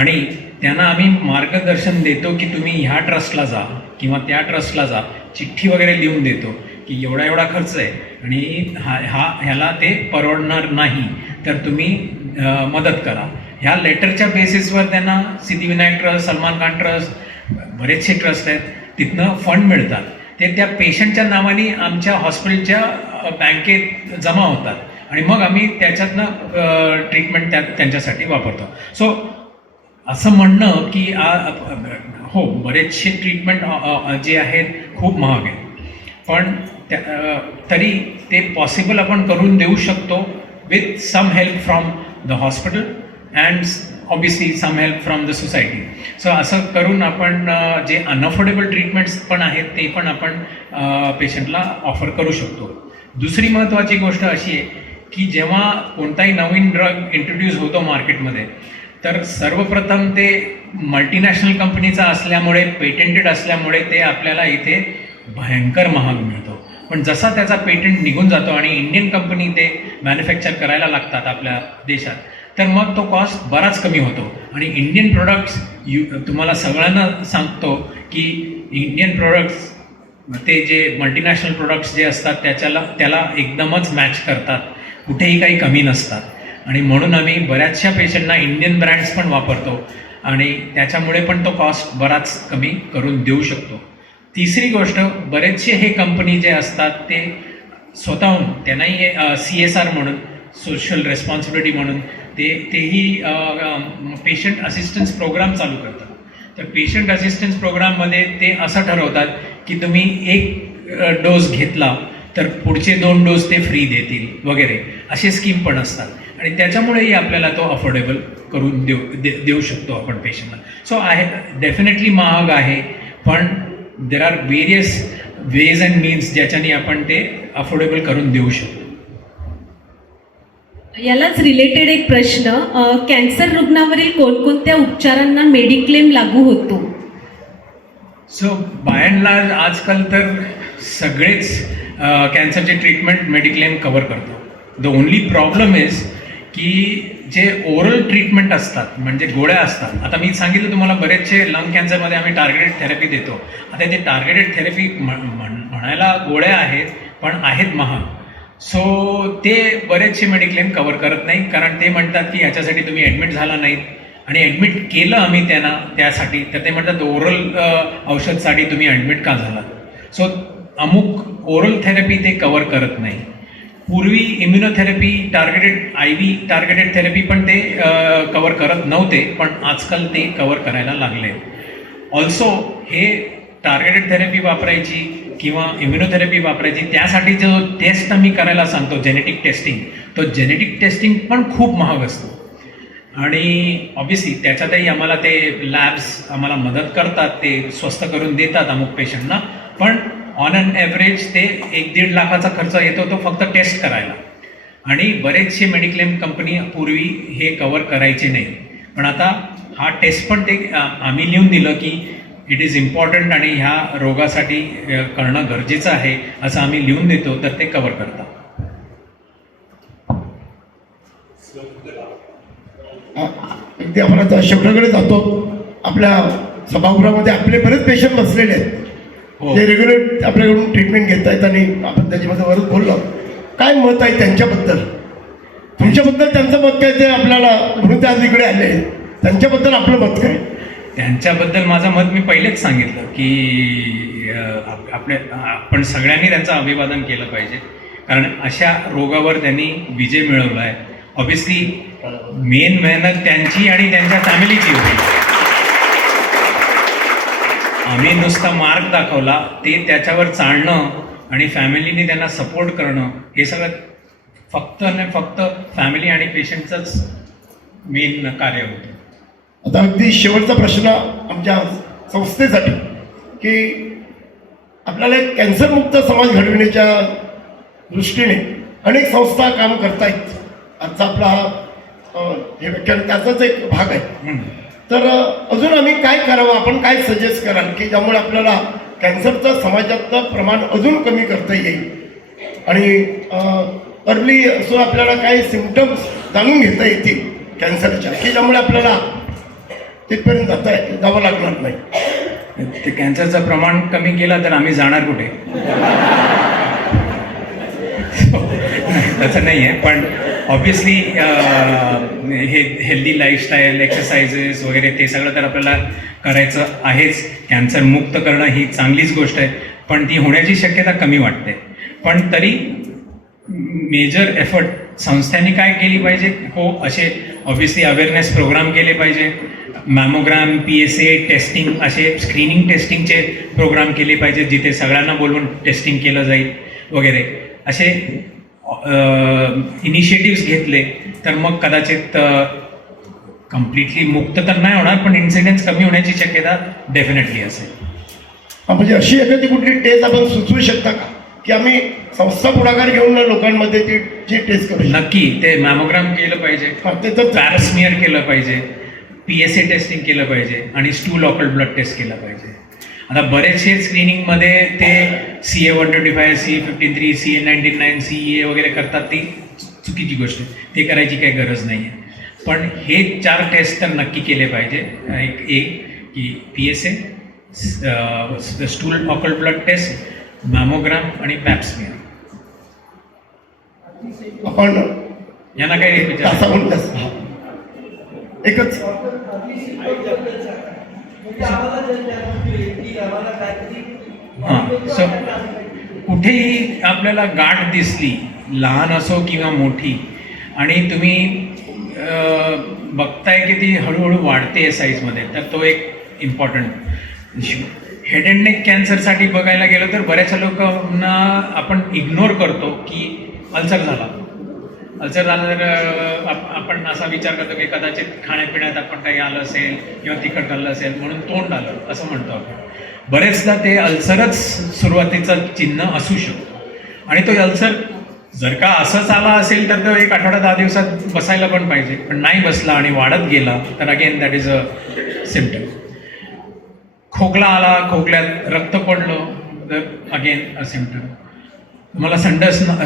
आणि त्यांना आम्ही मार्गदर्शन देतो की तुम्ही ह्या ट्रस्टला जा किंवा त्या ट्रस्टला जा, चिठ्ठी वगैरे लिहून देतो की एवढा एवढा खर्च आहे आणि ह्याला ते परवडणार नाही तर तुम्ही मदत करा. ह्या लेटरच्या बेसिसवर त्यांना सिद्धिविनायक ट्रस्ट, सलमान खान ट्रस्ट, बरेचसे ट्रस्ट आहेत, तिथनं फंड मिळतात. ते त्या पेशंटच्या नावाने आमच्या हॉस्पिटलच्या बँकेत जमा होतात आणि मग आम्ही त्याच्यातनं ट्रीटमेंट त्यांच्यासाठी वापरतो. सो असं म्हणणं की हो बरेचसे ट्रीटमेंट जे आहेत खूप महाग आहेत, पण तरी ते पॉसिबल आपण करून देऊ शकतो with some help from the hospital and obviously some help from the society. So असं करून आपण जे अनअफोर्डेबल ट्रीटमेंट्स पण आहेत ते पण आपण पेशंटला ऑफर करू शकतो. दुसरी महत्त्वाची गोष्ट अशी आहे की जेव्हा कोणताही नवीन ड्रग इंट्रोड्यूस होतो मार्केटमध्ये तर सर्वप्रथम ते मल्टीनॅशनल कंपनीचा असल्यामुळे, पेटेंटेड असल्यामुळे ते आपल्याला इथे भयंकर महाग मिळतो. पण जसा त्याचा पेटंट निघून जातो आणि इंडियन कंपनी ते मॅन्युफॅक्चर करायला लागतात आपल्या देशात, तर मग तो कॉस्ट बराच कमी होतो आणि इंडियन प्रोडक्ट्स तुम्हाला सगळ्यांना सांगतो की इंडियन प्रोडक्ट्स ते जे मल्टीनॅशनल प्रोडक्ट्स जे असतात त्याला एकदमच मॅच करतात, कुठेही काही कमी नसतात आणि म्हणून आम्ही बऱ्याचशा पेशंटना इंडियन ब्रँड्स पण वापरतो आणि त्याच्यामुळे पण तो कॉस्ट बराच कमी करून देऊ शकतो. तिसरी गोष्ट, बरेचसे हे कंपनी जे असतात ते स्वतःहून त्यांनाही CSR म्हणून, सोशल रेस्पॉन्सिबिलिटी म्हणून तेही पेशंट असिस्टन्स प्रोग्राम चालू करतात. तर पेशंट असिस्टन्स प्रोग्राममध्ये ते असं ठरवतात की तुम्ही एक डोस घेतला तर पुढचे 2 डोस ते फ्री देतील वगैरे, असे स्कीम पण असतात आणि त्याच्यामुळेही आपल्याला तो अफोर्डेबल करून देऊ शकतो आपण पेशंटला. सो आहे डेफिनेटली महाग आहे, पण there are various ways and means ज्याच्याने आपण ते अफोर्डेबल करून देऊ शकतो. यालाच रिलेटेड एक प्रश्न, कॅन्सर रुग्णावरील कोणकोणत्या उपचारांना मेडिक्लेम लागू होतो? सो बाय अँड लार्ज आजकाल तर सगळेच कॅन्सरचे ट्रीटमेंट मेडिक्लेम कवर करतो. द ओनली प्रॉब्लेम इज की जे ओरल ट्रीटमेंट असतात म्हणजे गोळ्या असतात, आता मी सांगितलं तुम्हाला बरेचसे लंग कॅन्सरमध्ये आम्ही टार्गेटेड थेरपी देतो. आता ते टार्गेटेड थेरपी म्हणायला गोळ्या आहेत पण आहेत महाग. सो ते बरेचसे मेडिक्लेम कवर करत नाही, कारण ते म्हणतात की ह्याच्यासाठी तुम्ही ॲडमिट झाला नाहीत आणि ॲडमिट केलं आम्ही त्यांना त्यासाठी, तर ते म्हणतात ओरल औषधसाठी तुम्ही ॲडमिट का झालात. सो अमुक ओरल थेरपी ते कवर करत नाही. पूर्वी इम्युनोथेरपी, IV टार्गेटेड थेरपी पण ते कवर करत नव्हते, पण आजकाल ते कवर करायला लागले. ऑल्सो हे टार्गेटेड थेरपी वापरायची किंवा इम्युनोथेरपी वापरायची त्यासाठी जो टेस्ट आम्ही करायला सांगतो जेनेटिक टेस्टिंग, तो जेनेटिक टेस्टिंग पण खूप महाग असतो आणि ऑब्व्हियसली त्याच्यातही आम्हाला ते लॅब्स आम्हाला मदत करतात, ते स्वस्त करून देतात अमुक पेशंटना, पण ऑन अन ॲव्हरेज ते 1-1.5 लाखाचा खर्च येतो तो फक्त टेस्ट करायला. आणि बरेचसे मेडिक्लेम कंपनी पूर्वी हे कवर करायचे नाही, पण आता हा टेस्ट पण ते आम्ही लिहून दिलं की इट इज इम्पॉर्टंट आणि ह्या रोगासाठी करणं गरजेचं आहे असं आम्ही लिहून देतो, तर ते कव्हर करतात. अगदी आपण आता शेवटाकडे जातो. आपल्या सभागृहामध्ये आपले बरेच पेशंट बसलेले आहेत, हो. जे रेग्युलर आपल्याकडून ट्रीटमेंट घेत आहेत आणि आपण त्याच्यामध्ये बरंच बोललो. काय मत आहे त्यांच्याबद्दल? तुमच्याबद्दल त्यांचं मत काय ते आपल्याला म्हणून ते आज इकडे आले आहेत. त्यांच्याबद्दल आपलं मत काय? त्यांच्याबद्दल माझं मत मी पहिलेच सांगितलं की आपण सगळ्यांनी त्यांचं अभिवादन केलं पाहिजे, कारण अशा रोगावर त्यांनी विजय मिळवला आहे. ऑब्व्हियसली मेन मेहनत त्यांची आणि त्यांच्या फॅमिलीची होती. आम्ही नुसता मार्ग दाखवला, ते त्याच्यावर चालणं आणि फॅमिलीने त्यांना सपोर्ट करणं हे सगळं फक्त आणि फक्त फॅमिली आणि पेशंटचंच मेन कार्य होतं. आता अगदी शेवटचा प्रश्न आमच्या संस्थेसाठी की आपल्याला एक कॅन्सरमुक्त समाज घडविण्याच्या दृष्टीने अनेक संस्था काम करतायत. आजचा आपला हे व्याख्यान त्याचाच एक भाग आहे. तर अजून आम्ही काय करावं, आपण काय सजेस्ट कराल की ज्यामुळे आपल्याला कॅन्सरचं समाजातलं प्रमाण अजून कमी करता येईल आणि अर्ली असं आपल्याला काही सिम्पटम्स जाणून घेता येतील कॅन्सरच्या, की ज्यामुळे आपल्याला तिथपर्यंत जावं लागणार नाही. ते कॅन्सरचं प्रमाण कमी केलं तर आम्ही जाणार कुठे? तसं नाही आहे, पण ऑब्व्हियसली हे हेल्दी लाईफस्टाईल, एक्सरसाइजेस वगैरे ते सगळं तर आपल्याला करायचं आहेच. कॅन्सर मुक्त करणं ही चांगलीच गोष्ट आहे, पण ती होण्याची शक्यता कमी वाटते. पण तरी मेजर एफर्ट संस्थांनी काय केली पाहिजे? हो, असे ऑब्व्हियसली अवेअरनेस प्रोग्राम केले पाहिजे. मॅमोग्राम, PSA टेस्टिंग, असे स्क्रीनिंग टेस्टिंगचे प्रोग्राम केले पाहिजे, जिथे सगळ्यांना बोलवून टेस्टिंग केलं जाईल वगैरे. असे इनिशिएटिव्स घेतले तर मग कदाचित कम्प्लिटली मुक्त तर नाही होणार, पण इन्सिडेन्स कमी होण्याची शक्यता डेफिनेटली असेल. म्हणजे अशी एखादी कुठली टेस्ट आपण सुचवू शकता का की आम्ही संस्था पुढाकार घेऊन लोकांमध्ये ती टेस्ट करू? नक्की. ते मॅमोग्राम केलं पाहिजे, ते तर पॅप स्मिअर केलं पाहिजे, PSA टेस्टिंग केलं पाहिजे आणि स्टूल ऑकल्ट ब्लड टेस्ट केलं पाहिजे. आता बरेचसे स्क्रीनिंगमध्ये ते CA-125, CA-53, CA-99, CEA वगैरे करतात. ती चुकीची गोष्ट आहे, ते करायची काही गरज नाही आहे. पण हे 4 टेस्ट तर नक्की केले पाहिजे. एक की PSA, stool occult blood test, mammogram आणि पॅप स्मिअर. आपण यांना काही विचार? एकच हां, सो कुठेही आपल्याला गाठ दिसली, लहान असो किंवा मोठी, आणि तुम्ही बघताय की ती हळूहळू वाढते साईजमध्ये, तर तो एक important issue. Head and neck कॅन्सरसाठी बघायला गेलं तर बऱ्याचशा लोकांना आपण इग्नोर करतो की अल्सर झाला तर आपण असा विचार करतो की कदाचित खाण्यापिण्यात आपण काही आलं असेल किंवा तिखट खाल्लं असेल म्हणून तोंड आलं असं म्हणतो आपण. बरेचदा ते अल्सरच सुरुवातीचं चिन्ह असू शकतो, आणि तो अल्सर जर का असंच आला असेल तर तो 1 आठवडा 10 दिवसात बसायला पण पाहिजे, पण नाही बसला आणि वाढत गेला तर again that is a symptom. खोकला आला, खोकल्यात रक्त पडलं तर अगेन अ सिम्पटम. तुम्हाला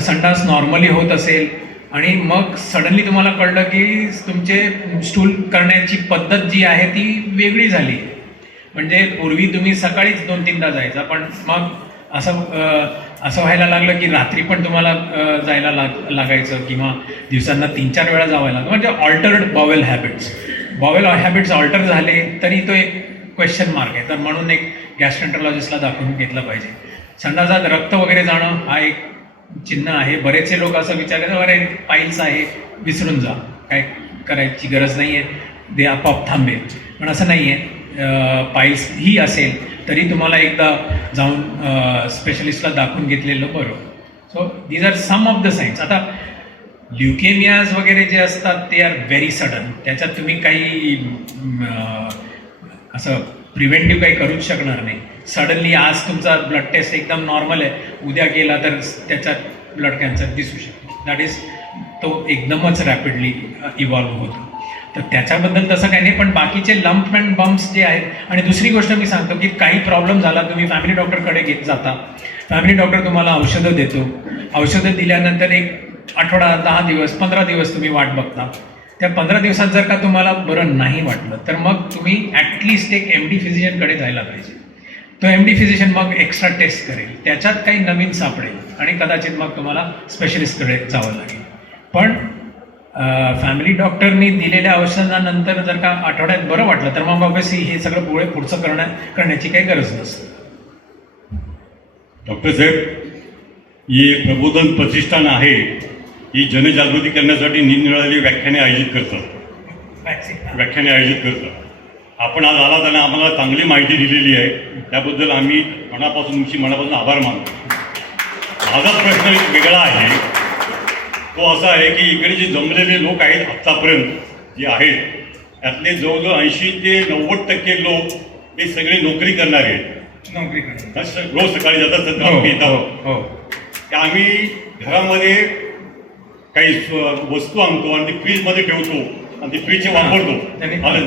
संडास नॉर्मली होत असेल आणि मग सडनली तुम्हाला कळलं की तुमचे स्टूल करण्याची पद्धत जी आहे ती वेगळी झाली. म्हणजे पूर्वी तुम्ही सकाळीच 2-3दा जायचा, पण मग असं व्हायला लागलं की रात्री पण तुम्हाला जायला लागायचं किंवा दिवसांना 3-4 वेळा जावं लागलं. म्हणजे ऑल्टर्ड बॉवेल हॅबिट्स ऑल्टर झाले तरी तो एक क्वेश्चन मार्क आहे. तर म्हणून एक गॅस्ट्रोएंटरोलॉजिस्टला दाखवून घेतलं पाहिजे. संडासात रक्त वगैरे जाणं हा एक चिन्ह आहे. बरेचसे लोक असं विचार करतात, अरे पाईल्स आहे, विसरून जा, काय करायची गरज नाही आहे, ते आपोआप थांबेल. पण असं नाही आहे. पाईल्स ही असेल तरी तुम्हाला एकदा जाऊन स्पेशलिस्टला दाखवून घेतलेलं बरं. So these are some of the signs. आता ल्युकेमियाज वगैरे जे असतात ते आर व्हेरी सडन. त्याच्यात तुम्ही काही असं प्रिव्हेंटिव्ह काही करूच शकणार नाही. सडनली आज तुमचा ब्लड टेस्ट एकदम नॉर्मल आहे, उद्या गेला तर त्याच्यात ब्लड कॅन्सर दिसू शकतो. दॅट इज तो एकदमच रॅपिडली इव्हॉल्व्ह होतो. तर त्याच्याबद्दल तसं काही नाही, पण बाकीचे लंप अँड बम्प्स जे आहेत. आणि दुसरी गोष्ट मी सांगतो की काही प्रॉब्लेम झाला तुम्ही फॅमिली डॉक्टरकडे घेत जाता, फॅमिली डॉक्टर तुम्हाला औषधं देतो, औषधं दिल्यानंतर एक आठवडा, 10 दिवस, 15 दिवस तुम्ही वाट बघता. त्या 15 दिवसात जर का तुम्हाला बरं नाही वाटलं तर मग तुम्ही ॲटलिस्ट एक MD फिजिशियनकडे जायला पाहिजे. तो MD फिजिशियन मग एक्स्ट्रा टेस्ट करेल, त्याच्यात काही नवीन सापडेल आणि कदाचित मग तुम्हाला स्पेशलिस्टकडे जावं लागेल. पण फॅमिली डॉक्टरनी दिलेल्या औषधानंतर जर का आठवड्यात बरं वाटलं तर मग ऑब्व्हियसली हे सगळं पुढचं करण्याची काही गरज नसते. डॉक्टर साहेब, हे प्रबोधन प्रतिष्ठान आहे, ही जनजागृती करण्यासाठी निरनिराळी व्याख्याने आयोजित करतात. आपण आज आलात आणि आम्हाला चांगली माहिती दिलेली आहे, त्याबद्दल आम्ही मनापासून आभार मानतो. माझा प्रश्न एक वेगळा आहे, तो असा आहे की इकडे जे जमलेले लोक आहेत आत्तापर्यंत जे आहेत, त्यातले जवळजवळ 80 ते 90% लोक हे सगळे नोकरी करणारे आहेत. नोकरी करणार रोज सकाळी जातात, येतात. आम्ही घरामध्ये काही वस्तू आणतो आणि ती फ्रीजमध्ये ठेवतो आणि ती फ्रीजचे वापरतो. आणि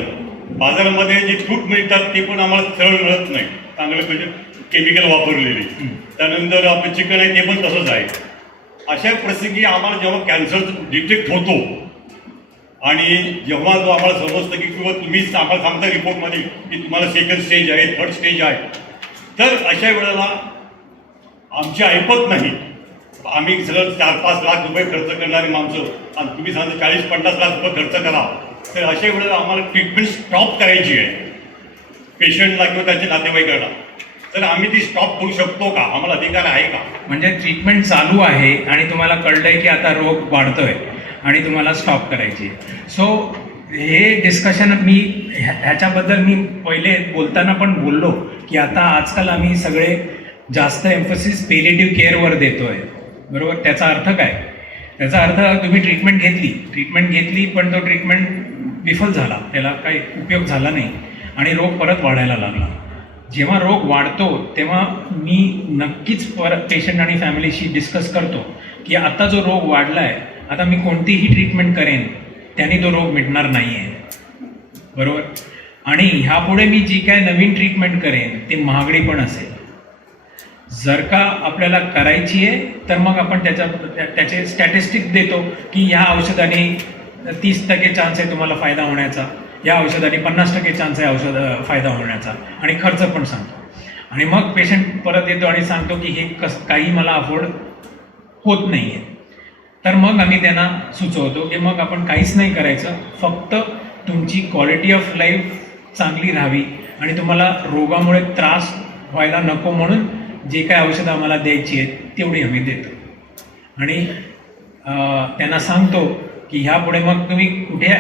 बाजारामध्ये जे फ्रूट मिळतात ते पण आम्हाला सरळ मिळत नाही, चांगलं म्हणजे केमिकल वापरलेले. त्यानंतर आपलं चिकन आहे ते पण तसंच आहे. अशा प्रसंगी आम्हाला जेव्हा कॅन्सर डिटेक्ट होतो आणि जेव्हा तो आम्हाला समजतं की किंवा तुम्हीच आम्हाला सांगता रिपोर्टमध्ये की तुम्हाला सेकंड स्टेज आहे, थर्ड स्टेज आहे, तर अशा वेळेला आमची ऐपत नाही. आम्ही सगळं 4-5 लाख रुपये खर्च करणारी माणसं आणि तुम्ही सांगता 40-50 लाख रुपये खर्च करा, तर अशा वेळेला आम्हाला ट्रीटमेंट स्टॉप करायची आहे पेशंटला किंवा त्याच्या नातेवाईकांना. तर आम्ही ती स्टॉप करू शकतो का? आम्हाला अधिकार आहे का? म्हणजे ट्रीटमेंट चालू आहे आणि तुम्हाला कळलंय की आता रोग वाढतोय आणि तुम्हाला स्टॉप करायची. सो हे डिस्कशन ह्याच्याबद्दल मी पहिले बोलताना पण बोललो की आता आजकाल आम्ही सगळे जास्त एम्फसिस पेलिटिव्ह केअरवर देतोय, बरोबर. त्याचा अर्थ काय? त्याचा अर्थ तुम्ही ट्रीटमेंट घेतली पण तो ट्रीटमेंट विफल झाला, त्याला काही उपयोग झाला नाही आणि रोग परत वाढायला लागला. जेव्हा रोग वाढतो तेव्हा मी नक्कीच परत पेशंट आणि फॅमिलीशी डिस्कस करतो की आता जो रोग वाढला आहे, आता मी कोणतीही ट्रीटमेंट करेन त्याने तो रोग मिटणार नाही आहे, बरोबर. आणि ह्यापुढे मी जी काय नवीन ट्रीटमेंट करेन ते महागडी पण असेल. जर का आपल्याला करायची आहे तर मग आपण त्याचे स्टॅटिस्टिक देतो की ह्या औषधाने 30% चान्स आहे तुम्हाला फायदा होण्याचा, या औषधाने 50% चान्स आहे फायदा होण्याचा, आणि खर्च पण सांगतो. आणि मग पेशंट परत येतो आणि सांगतो की हे काही मला अफोर्ड होत नाही आहे. तर मग आम्ही त्यांना सुचवतो की मग आपण काहीच नाही करायचं, फक्त तुमची क्वालिटी ऑफ लाईफ चांगली राहावी आणि तुम्हाला रोगामुळे त्रास व्हायला नको म्हणून जे काय औषधं आम्हाला द्यायची आहेत तेवढी आम्ही देतो. आणि त्यांना सांगतो की ह्यापुढे मग तुम्ही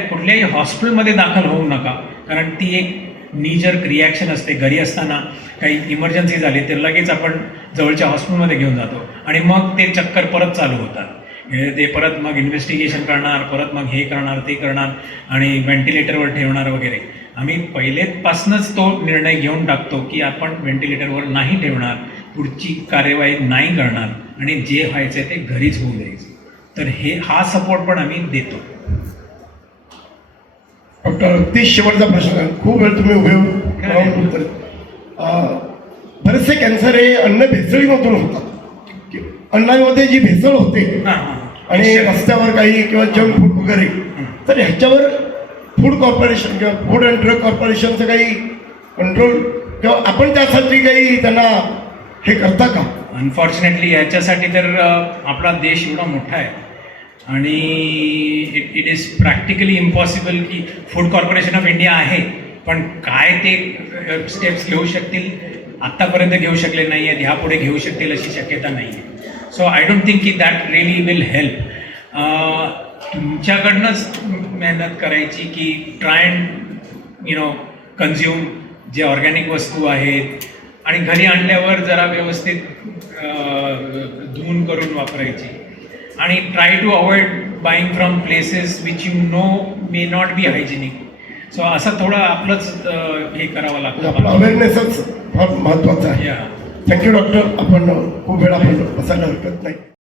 कुठल्याही हॉस्पिटलमध्ये दाखल होऊ नका, कारण ती एक नीजर्क रिॲक्शन असते. घरी असताना काही इमर्जन्सी झाली तर लगेच आपण जवळच्या हॉस्पिटलमध्ये घेऊन जातो आणि मग ते चक्कर परत चालू होतात. ते परत मग इन्व्हेस्टिगेशन करणार, परत मग हे करणार ते करणार आणि व्हेंटिलेटरवर ठेवणार वगैरे. आम्ही पहिलेपासूनच तो निर्णय घेऊन टाकतो की आपण व्हेंटिलेटरवर नाही ठेवणार, पुढची कार्यवाही नाही करणार आणि जे व्हायचं ते घरीच होऊ द्यायचं. तर हा सपोर्ट पण आम्ही देतो. डॉक्टर, अगदी शेवटचा प्रश्न. खूप वेळ तुम्ही उभे राहून उत्तर. बरेचसे कॅन्सर हे अन्न भेसळीमधून होतात. अन्नामध्ये जी भेसळ होते आणि रस्त्यावर काही किंवा जंक फूड वगैरे, तर ह्याच्यावर फूड कॉर्पोरेशन किंवा फूड अँड ड्रग कॉर्पोरेशनचं काही कंट्रोल किंवा आपण त्यासाठी काही त्यांना हे करता का? अनफॉर्च्युनेटली याच्यासाठी तर आपला देश एवढा मोठा आहे आणि इट इज प्रॅक्टिकली इम्पॉसिबल की फूड कॉर्पोरेशन ऑफ इंडिया आहे, पण काय ते स्टेप्स घेऊ शकतील आत्तापर्यंत घेऊ शकले नाही आहेत, ह्यापुढे घेऊ शकतील अशी शक्यता नाही आहे. सो आय डोंट थिंक की दॅट रिअली विल हेल्प. तुमच्याकडनंच मेहनत करायची की ट्राय अँड कन्झ्युम जे ऑर्गॅनिक वस्तू आहेत आणि घरी आणल्यावर जरा व्यवस्थित धुवून करून वापरायची आणि try to avoid buying from places which you know may not be hygienic. So असं थोडं आपलंच हे करावं लागतं. आपलं अवेअरनेसच फार महत्त्वाचं आहे. Thank you doctor. आपण खूप वेळा बसायला हरकत नाही.